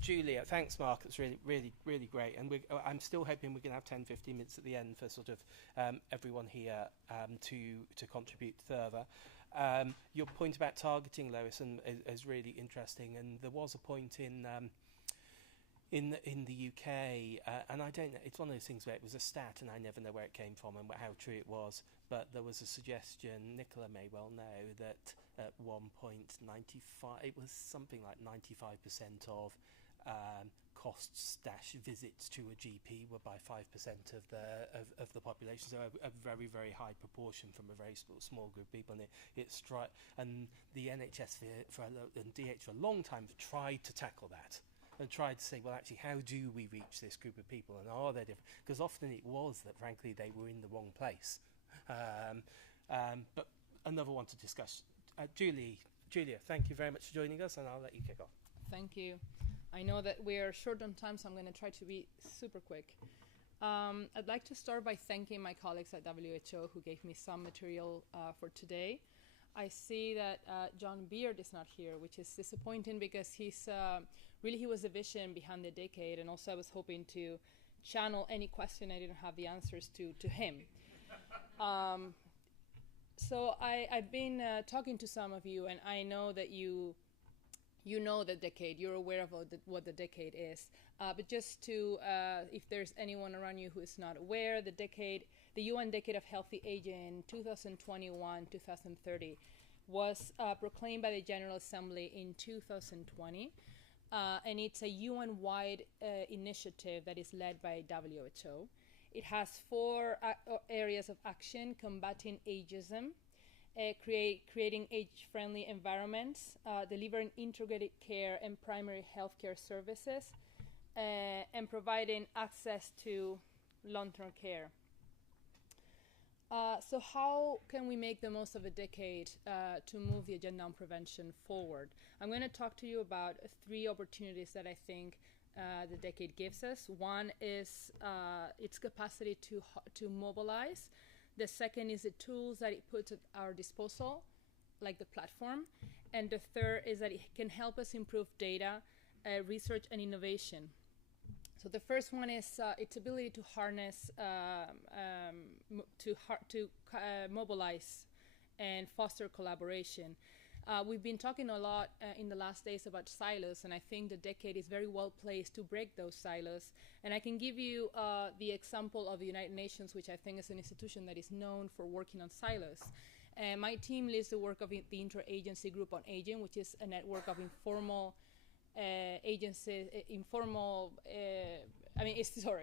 Julia, thanks, Mark. It's really great, and I'm still hoping we're going to have 10-15 minutes at the end for sort of everyone here to contribute further. Your point about targeting, Lois, is really interesting, and there was a point in the UK, and I don't know, it's one of those things where it was a stat and I never know where it came from and how true it was, but there was a suggestion, Nicola may well know, that at one point it was something like 95% of costs - visits to a GP were by 5% of the population, so a very, very high proportion from a very small group of people, and and the NHS and DH for a long time have tried to tackle that and tried to say, well, actually, how do we reach this group of people, and are they different? Because often it was that, frankly, they were in the wrong place. But another one to discuss. Julia, thank you very much for joining us, and I'll let you kick off. Thank you. I know that we are short on time, so I'm going to try to be super quick. I'd like to start by thanking my colleagues at WHO who gave me some material for today. I see that John Beard is not here, which is disappointing because he was the vision behind the decade, and also I was hoping to channel any question I didn't have the answers to him. So I've been talking to some of you, and I know that you know the decade, you're aware of what the decade is. But just to, if there's anyone around you who is not aware, the UN Decade of Healthy Aging 2021-2030 was proclaimed by the General Assembly in 2020. And it's a UN-wide initiative that is led by WHO. It has 4 areas of action: combating ageism, creating age-friendly environments, delivering integrated care and primary healthcare services, and providing access to long-term care. So how can we make the most of a decade to move the agenda on prevention forward? I'm going to talk to you about 3 opportunities that I think the decade gives us. One is its capacity to mobilize. The second is the tools that it puts at our disposal, like the platform. And the third is that it can help us improve data, research, and innovation. So the first one is its ability to harness, mobilize and foster collaboration. We've been talking a lot in the last days about silos, and I think the decade is very well placed to break those silos. And I can give you the example of the United Nations, which I think is an institution that is known for working on silos. My team leads the work of the Interagency Group on Aging, which is a network of informal agencies,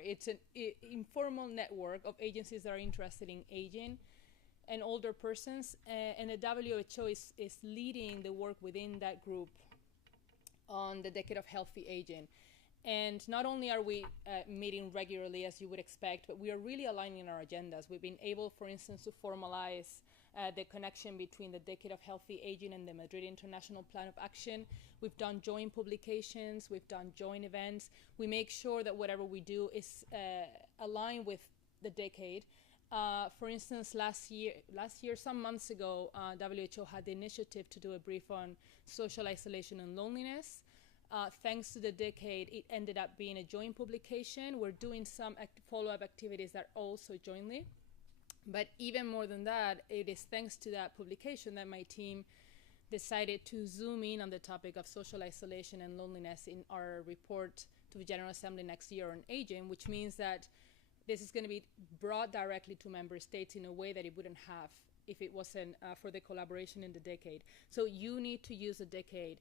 it's an informal network of agencies that are interested in aging and older persons, and the WHO is leading the work within that group on the Decade of Healthy Aging. And not only are we meeting regularly, as you would expect, but we are really aligning our agendas. We've been able, for instance, to formalize the connection between the Decade of Healthy Aging and the Madrid International Plan of Action. We've done joint publications, we've done joint events. We make sure that whatever we do is aligned with the decade. For instance, last year, some months ago, WHO had the initiative to do a brief on social isolation and loneliness. Thanks to the decade, it ended up being a joint publication. We're doing some follow-up activities that are also jointly. But even more than that, it is thanks to that publication that my team decided to zoom in on the topic of social isolation and loneliness in our report to the General Assembly next year on aging, which means that this is going to be brought directly to member states in a way that it wouldn't have if it wasn't for the collaboration in the decade. So you need to use the decade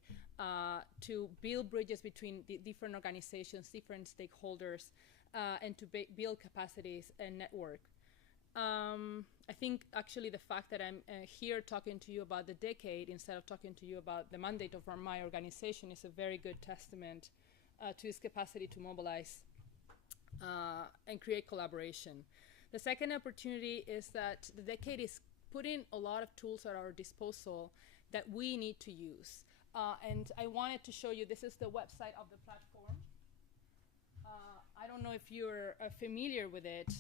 to build bridges between the different organizations, different stakeholders, and to build capacities and network. I think actually the fact that I'm here talking to you about the decade instead of talking to you about the mandate of my organization is a very good testament to its capacity to mobilize and create collaboration. The second opportunity is that the decade is putting a lot of tools at our disposal that we need to use. And I wanted to show you, this is the website of the platform. I don't know if you're familiar with it.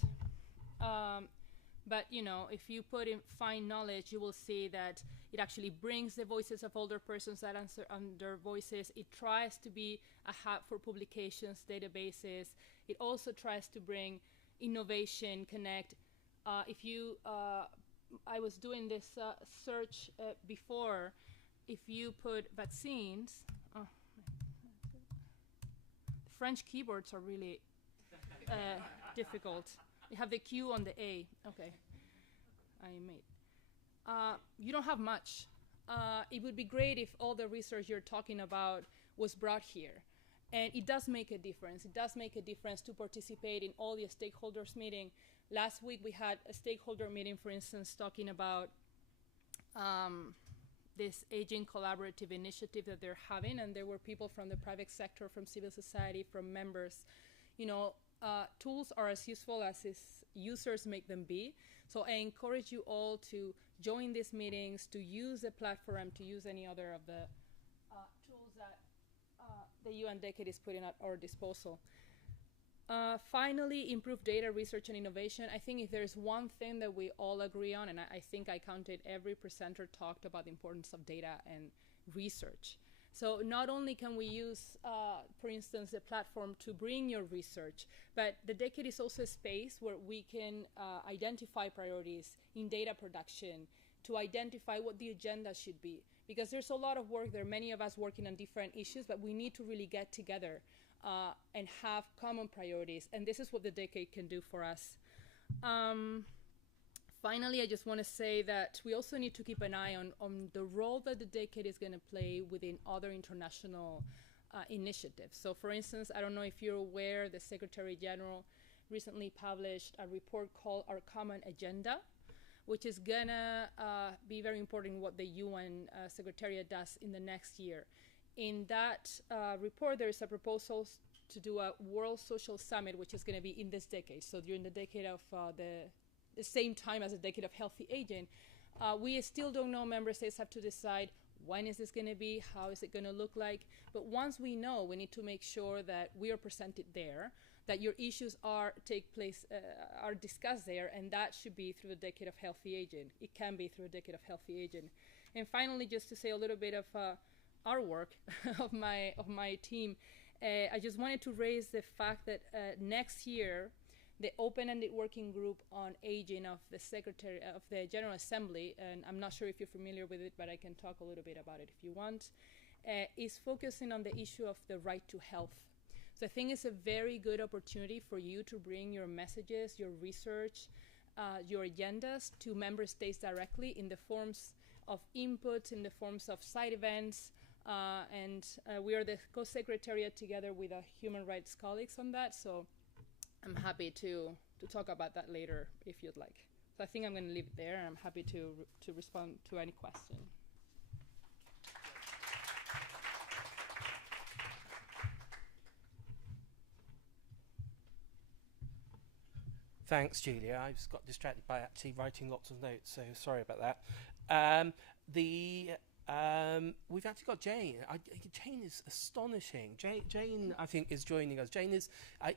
But, you know, if you put in find knowledge, you will see that it actually brings the voices of older persons that answer under voices. It tries to be a hub for publications, databases. It also tries to bring innovation, connect. I was doing this search before. If you put vaccines, the French keyboards are really difficult. You have the Q on the A. Okay, I made. You don't have much. It would be great if all the research you're talking about was brought here. And it does make a difference. It does make a difference to participate in all the stakeholders meeting. Last week we had a stakeholder meeting, for instance, talking about this aging collaborative initiative that they're having, and there were people from the private sector, from civil society, from members. You know, tools are as useful as its users make them be. So I encourage you all to join these meetings, to use the platform, to use any other of the tools that the UN Decade is putting at our disposal. Finally, improve data research and innovation. I think if there's one thing that we all agree on, and I think I counted every presenter talked about the importance of data and research. So not only can we use, for instance, the platform to bring your research, but the decade is also a space where we can identify priorities in data production, to identify what the agenda should be. Because there's a lot of work, there are many of us working on different issues, but we need to really get together and have common priorities. And this is what the decade can do for us. Finally, I just want to say that we also need to keep an eye on the role that the decade is going to play within other international initiatives. So for instance, I don't know if you're aware, the Secretary General recently published a report called Our Common Agenda, which is going to be very important in what the UN Secretariat does in the next year. In that report, there is a proposal to do a World Social Summit, which is going to be in this decade. So during the decade of the same time as the Decade of Healthy Aging. We still don't know. Member states have to decide when is this going to be, how is it going to look like. But once we know, we need to make sure that we are presented there, that your issues are discussed there, and that should be through the Decade of Healthy Aging. It can be through a Decade of Healthy Aging. And finally, just to say a little bit of our work of my team, I just wanted to raise the fact that next year, the open-ended working group on aging of the General Assembly, and I'm not sure if you're familiar with it, but I can talk a little bit about it if you want, is focusing on the issue of the right to health. So I think it's a very good opportunity for you to bring your messages, your research, your agendas to member states directly in the forms of input, in the forms of side events, and we are the co-secretariat together with human rights colleagues on that, so I'm happy to talk about that later if you'd like. So I think I'm going to leave it there, and I'm happy to respond to any question. Thanks, Julia. I just got distracted by actually writing lots of notes, so sorry about that. We've actually got Jane. Jane is astonishing. Jane, I think, is joining us. Jane is,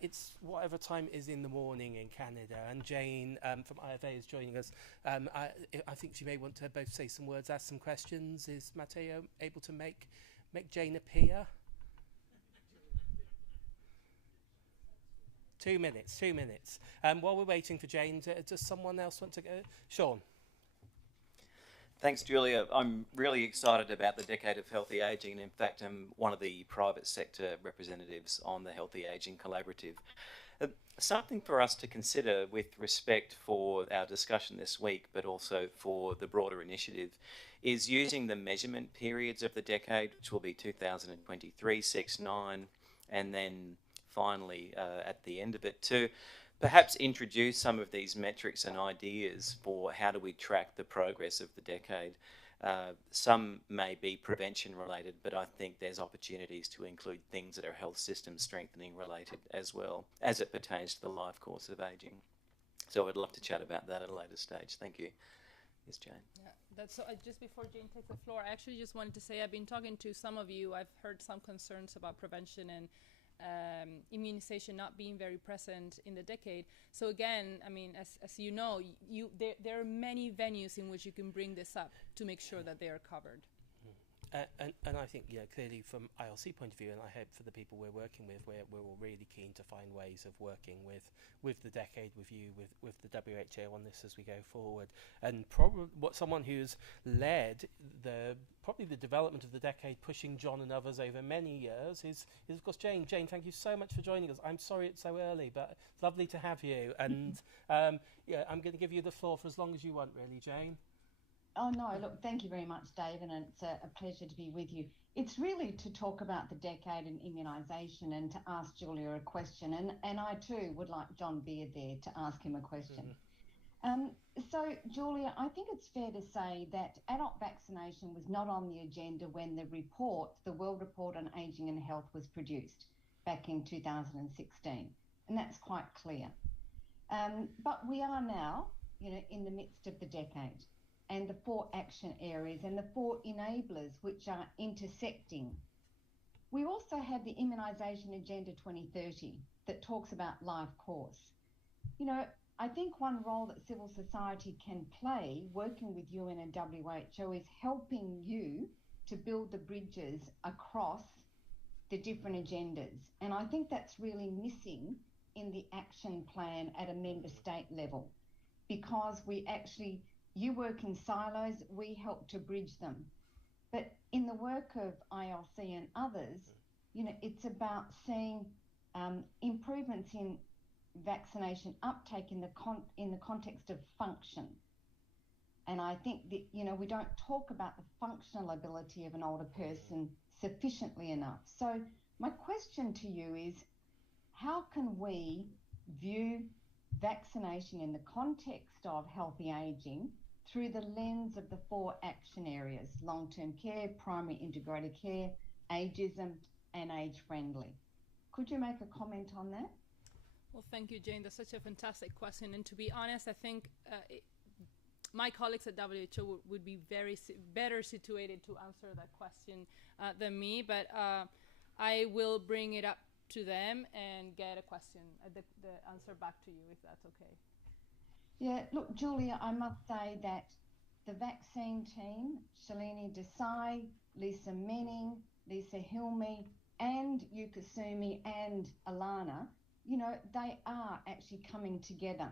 it's whatever time it is in the morning in Canada, and Jane from IFA is joining us. I think she may want to both say some words, ask some questions. Is Matteo able to make Jane appear? 2 minutes, 2 minutes. While we're waiting for Jane, does someone else want to go? Sean. Thanks, Julia. I'm really excited about the Decade of Healthy Ageing. In fact, I'm one of the private sector representatives on the Healthy Ageing Collaborative. Something for us to consider with respect for our discussion this week, but also for the broader initiative, is using the measurement periods of the decade, which will be 2023, 6, 9, and then finally at the end of it to perhaps introduce some of these metrics and ideas for how do we track the progress of the decade. Some may be prevention related, but I think there's opportunities to include things that are health system strengthening related as well, as it pertains to the life course of ageing. So I'd love to chat about that at a later stage. Thank you. Yes, Jane. Yeah, that's so. Just before Jane takes the floor, I actually just wanted to say I've been talking to some of you. I've heard some concerns about prevention and immunization not being very present in the decade. So again, I mean, as you know, there are many venues in which you can bring this up to make sure that they are covered. And I think, clearly from ILC point of view, and I hope for the people we're working with, we're all really keen to find ways of working with the decade, with you, with the WHO on this as we go forward. And probably someone who's led probably the development of the decade, pushing John and others over many years, is of course Jane. Jane, thank you so much for joining us. I'm sorry it's so early, but it's lovely to have you. And I'm going to give you the floor for as long as you want, really, Jane. Oh, no, look, thank you very much, David, and it's a pleasure to be with you. It's really to talk about the decade and immunisation and to ask Julia a question. And I, too, would like John Beard there to ask him a question. So, Julia, I think it's fair to say that adult vaccination was not on the agenda when the World Report on Ageing and Health was produced back in 2016. And that's quite clear. But we are now, in the midst of the decade, and the 4 action areas and the 4 enablers which are intersecting. We also have the Immunisation Agenda 2030 that talks about life course. I think one role that civil society can play, working with UN and WHO, is helping you to build the bridges across the different agendas. And I think that's really missing in the action plan at a member state level, because you work in silos, we help to bridge them. But in the work of ILC and others, it's about seeing improvements in vaccination uptake in the context of function. And I think that, we don't talk about the functional ability of an older person sufficiently enough. So my question to you is, how can we view vaccination in the context of healthy ageing through the lens of the 4 action areas: long-term care, primary integrated care, ageism, and age-friendly? Could you make a comment on that? Well, thank you, Jane. That's such a fantastic question. And to be honest, I think my colleagues at WHO would be better situated to answer that question than me. But I will bring it up to them and get a question, the answer back to you, if that's okay. Yeah, look, Julia, I must say that the vaccine team, Shalini Desai, Lisa Menning, Lisa Hilmy, and Yukasumi and Alana, they are actually coming together.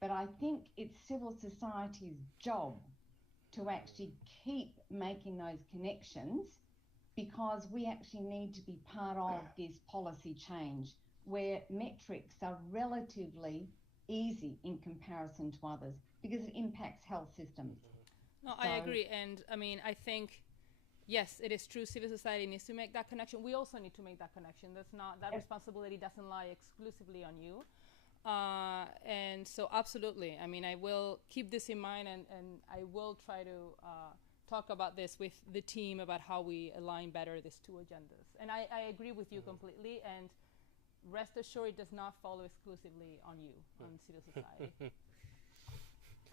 But I think it's civil society's job to actually keep making those connections, because we actually need to be part of this policy change where metrics are relatively easy in comparison to others, because it impacts health systems. No, I agree. And I mean, I think, yes, it is true, civil society needs to make that connection. We also need to make that connection. That responsibility doesn't lie exclusively on you. And so absolutely, I mean, I will keep this in mind, and I will try to talk about this with the team about how we align better these 2 agendas. And I agree with you completely. And rest assured it does not fall exclusively on you, on civil society.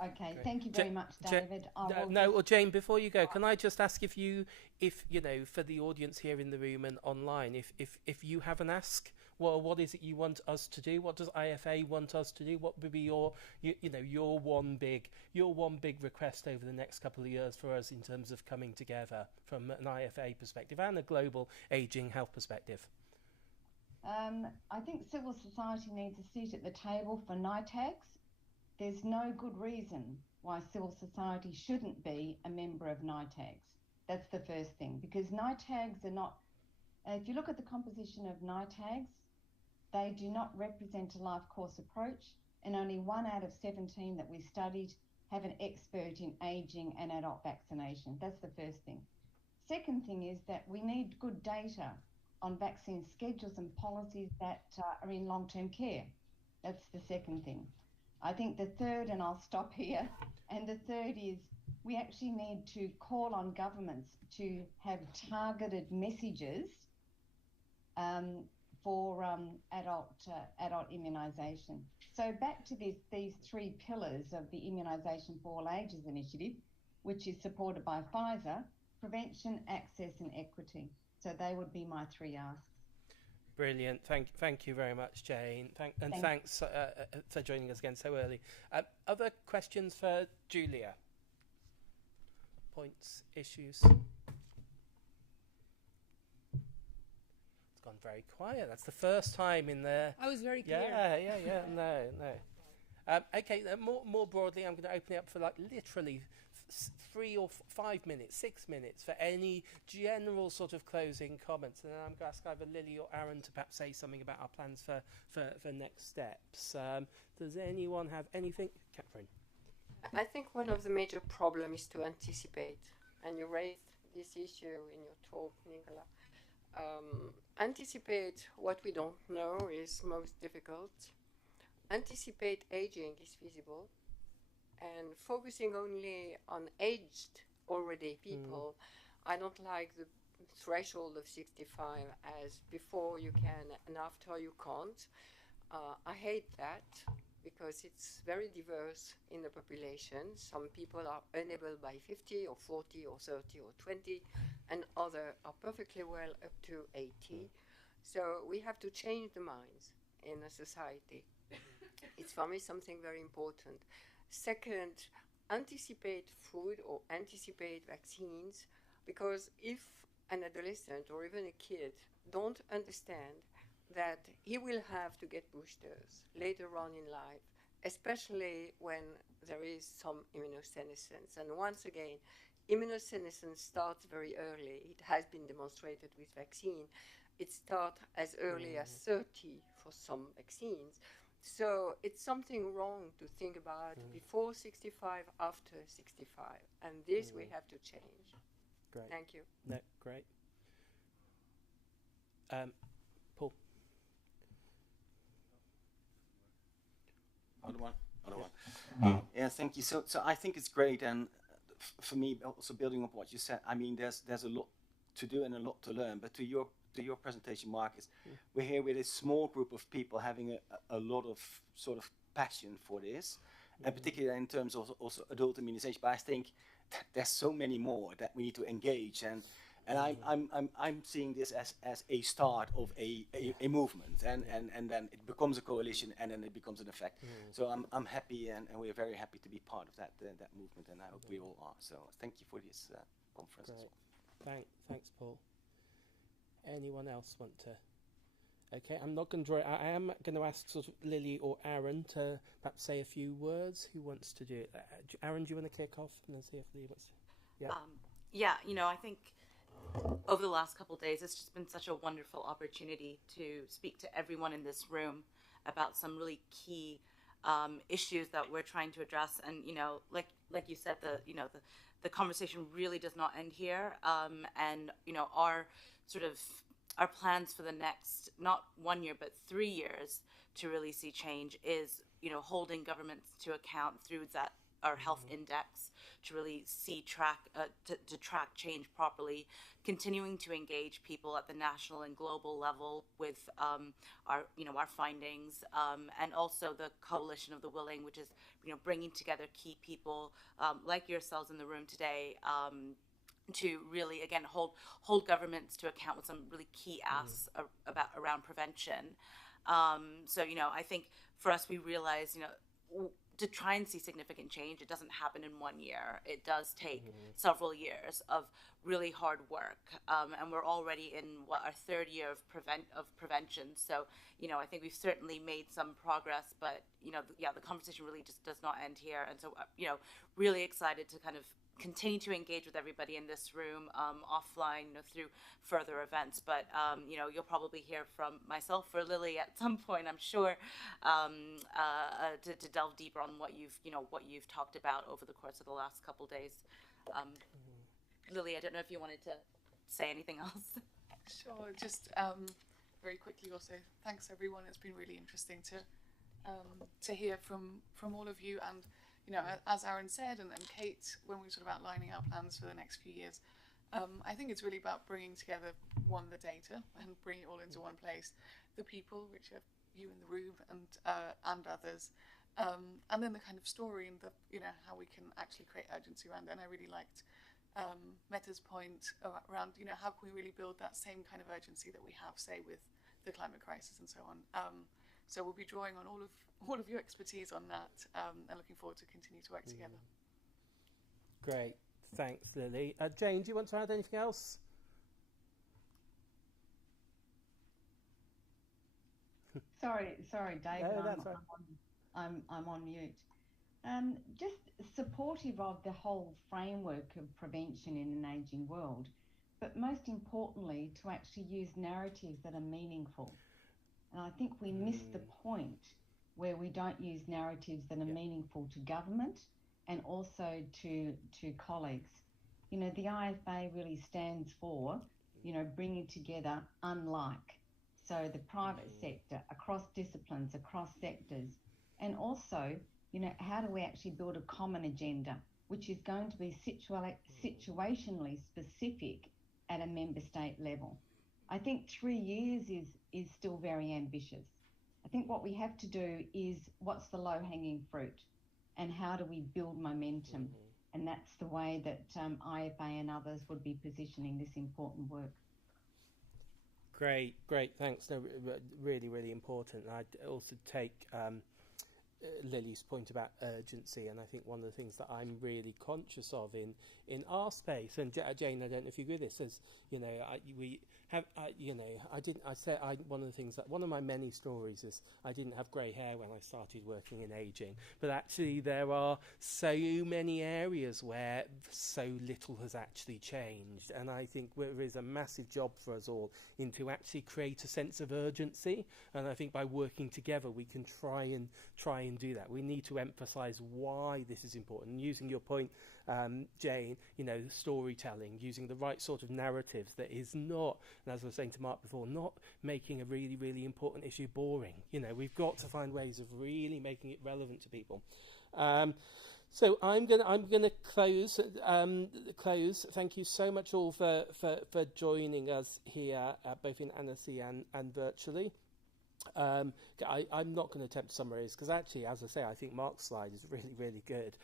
Okay, Great. thank you very much, David. Well, Jane, before you go, can I just ask if you know, for the audience here in the room and online, if you have an ask, well, what is it you want us to do? What does IFA want us to do? What would be your one big request over the next couple of years for us in terms of coming together from an IFA perspective and a global ageing health perspective? I think civil society needs a seat at the table for NITAGs. There's no good reason why civil society shouldn't be a member of NITAGs. That's the first thing, because NITAGs are not, if you look at the composition of NITAGs, they do not represent a life course approach, and only 1 out of 17 that we studied have an expert in ageing and adult vaccination. That's the first thing. Second thing is that we need good data on vaccine schedules and policies that are in long-term care. That's the second thing. I think the third, and I'll stop here, and the third is we actually need to call on governments to have targeted messages for adult immunisation. So back to these 3 pillars of the Immunisation for All Ages initiative, which is supported by Pfizer: prevention, access and equity. So they would be my 3 asks. Brilliant. Thank you very much, Jane. Thanks for joining us again so early. Other questions for Julia? Points, issues? It's gone very quiet. That's the first time in there. I was very clear. Yeah. No. Okay. More broadly, I'm going to open it up for literally 3 or 5 minutes, 6 minutes for any general sort of closing comments, and then I'm going to ask either Lily or Aaron to perhaps say something about our plans for next steps. Does anyone have anything? Catherine? I think one of the major problems is to anticipate, and you raised this issue in your talk, Nicola. Anticipate what we don't know is most difficult. Anticipate aging is feasible. And focusing only on aged already people, I don't like the threshold of 65 as before you can and after you can't. I hate that because it's very diverse in the population. Some people are unable by 50 or 40 or 30 or 20, and others are perfectly well up to 80. So we have to change the minds in a society. It's for me something very important. Second, anticipate food or anticipate vaccines, because if an adolescent or even a kid don't understand that he will have to get boosters later on in life, especially when there is some immunosenescence. And once again, immunosenescence starts very early. It has been demonstrated with vaccine. It starts as early as 30 for some vaccines. So it's something wrong to think about before 65, after 65, and this we have to change. Great. Thank you. No, great. Paul. Other one. Yeah, thank you. So I think it's great, and for me, also building on what you said, I mean, there's a lot to do and a lot to learn. But to your presentation, Marcus, we're here with a small group of people having a lot of sort of passion for this, and particularly in terms of also adult immunization. But I think there's so many more that we need to engage, and I'm seeing this as a start of a movement, and then it becomes a coalition, and then it becomes an effect. So I'm happy, and we're very happy to be part of that movement, and I hope we all are. So thank you for this conference as well. Thanks, Paul. Anyone else want to? Okay, I'm not going to draw it. I am going to ask sort of Lily or Aaron to perhaps say a few words. Who wants to do it? Aaron, do you want to kick off and then see if Lily wants to? Yeah. I think over the last couple of days, it's just been such a wonderful opportunity to speak to everyone in this room about some really key issues that we're trying to address. And like you said, the conversation really does not end here. And our plans for the next, not 1 year, but 3 years to really see change is, holding governments to account through our health index to really to track change properly, continuing to engage people at the national and global level with our findings, and also the Coalition of the Willing, which is bringing together key people like yourselves in the room today, to really again hold governments to account with some really key asks around prevention. So I think for us, we realize to try and see significant change, it doesn't happen in 1 year. It does take several years of really hard work, and we're already in our third year of prevention. So I think we've certainly made some progress, but the conversation really just does not end here. And so really excited to kind of continue to engage with everybody in this room, offline, through further events. But you'll probably hear from myself or Lily at some point, I'm sure, to delve deeper on what you've talked about over the course of the last couple days. Lily, I don't know if you wanted to say anything else. Sure. Just very quickly, also thanks everyone. It's been really interesting to hear from all of you. And as Aaron said, and Kate, when we were sort of outlining our plans for the next few years, I think it's really about bringing together, the data, and bringing it all into one place, the people, which are you in the room, and others, and then the kind of story and the how we can actually create urgency around it. And I really liked Meta's point around how can we really build that same kind of urgency that we have, say, with the climate crisis and so on. So we'll be drawing on all of your expertise on that, and looking forward to continue to work together. Great, thanks, Lily. Jane, do you want to add anything else? Sorry, David. No, that's right. I'm on mute. Just supportive of the whole framework of prevention in an ageing world, but most importantly, to actually use narratives that are meaningful. And I think we miss the point where we don't use narratives that are meaningful to government and also to colleagues. The IFA really stands for, bringing together unlike. So the private sector, across disciplines, across sectors, and also, how do we actually build a common agenda, which is going to be situationally specific at a member state level. I think 3 years is still very ambitious. I think what we have to do is what's the low-hanging fruit and how do we build momentum? And that's the way that IFA and others would be positioning this important work. Great, thanks. No, really, really important. I'd also take Lily's point about urgency, and I think one of the things that I'm really conscious of in our space, and Jane, I don't know if you agree with this, is one of my many stories is I didn't have grey hair when I started working in ageing, but actually there are so many areas where so little has actually changed, and I think there is a massive job for us all to actually create a sense of urgency, and I think by working together we can try and do that. We need to emphasise why this is important. And using your point, Jane, storytelling, using the right sort of narratives that is not, and as I was saying to Mark before, not making a really, really important issue boring. We've got to find ways of really making it relevant to people. So I'm gonna close. Thank you so much all for joining us here, both in Annecy and virtually. I'm not going to attempt to summarise because actually, as I say, I think Mark's slide is really, really good.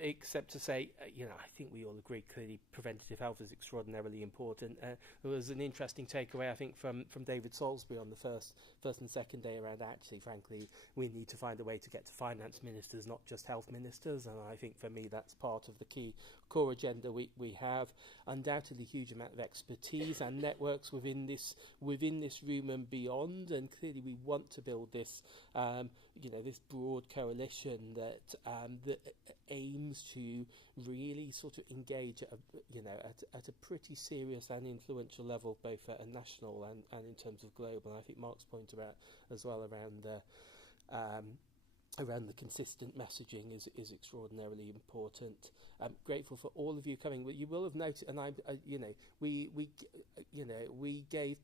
Except to say, I think we all agree clearly preventative health is extraordinarily important. There was an interesting takeaway, I think, from David Salisbury on the first and second day around. Actually, frankly, we need to find a way to get to finance ministers, not just health ministers. And I think for me, that's part of the core agenda we have. Undoubtedly, huge amount of expertise and networks within this room and beyond. And clearly, we want to build this, this broad coalition that aims to really sort of engage at a pretty serious and influential level, both at a national and in terms of global. And I think Mark's point around the around the consistent messaging is extraordinarily important. I'm grateful for all of you coming. You will have noticed, and we gave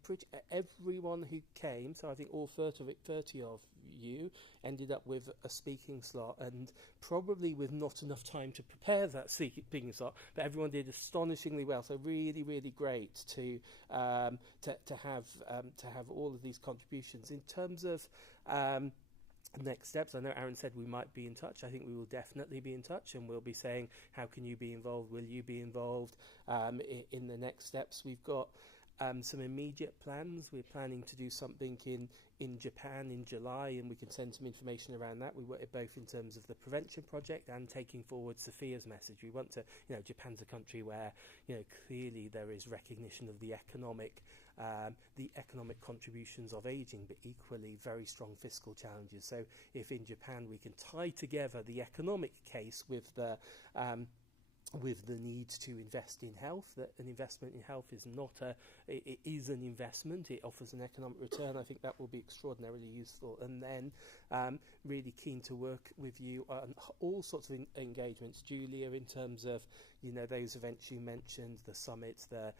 everyone who came. So I think all 30 of you ended up with a speaking slot, and probably with not enough time to prepare that speaking slot. But everyone did astonishingly well. So really, really great to have all of these contributions in terms of. Next steps. I know Aaron said we might be in touch. I think we will definitely be in touch, and we'll be saying, how can you be involved? Will you be involved in the next steps? We've got some immediate plans. We're planning to do something in Japan in July, and we can send some information around that. We work both in terms of the prevention project and taking forward Sophia's message. We want to, Japan's a country where, clearly there is recognition of the economic contributions of ageing, but equally very strong fiscal challenges. So if in Japan we can tie together the economic case with the need to invest in health, that an investment in health is it is an investment, it offers an economic return, I think that will be extraordinarily useful. And then really keen to work with you on all sorts of engagements, Julia, in terms of those events you mentioned, the summits, the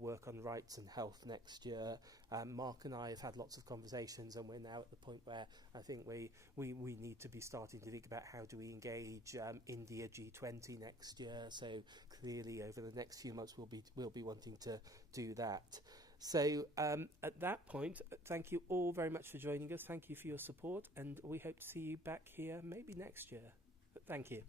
work on rights and health next year. Mark and I have had lots of conversations, and we're now at the point where I think we need to be starting to think about how do we engage India G20 next year. So clearly over the next few months we'll be wanting to do that. So at that point, thank you all very much for joining us. Thank you for your support, and we hope to see you back here maybe next year. But thank you.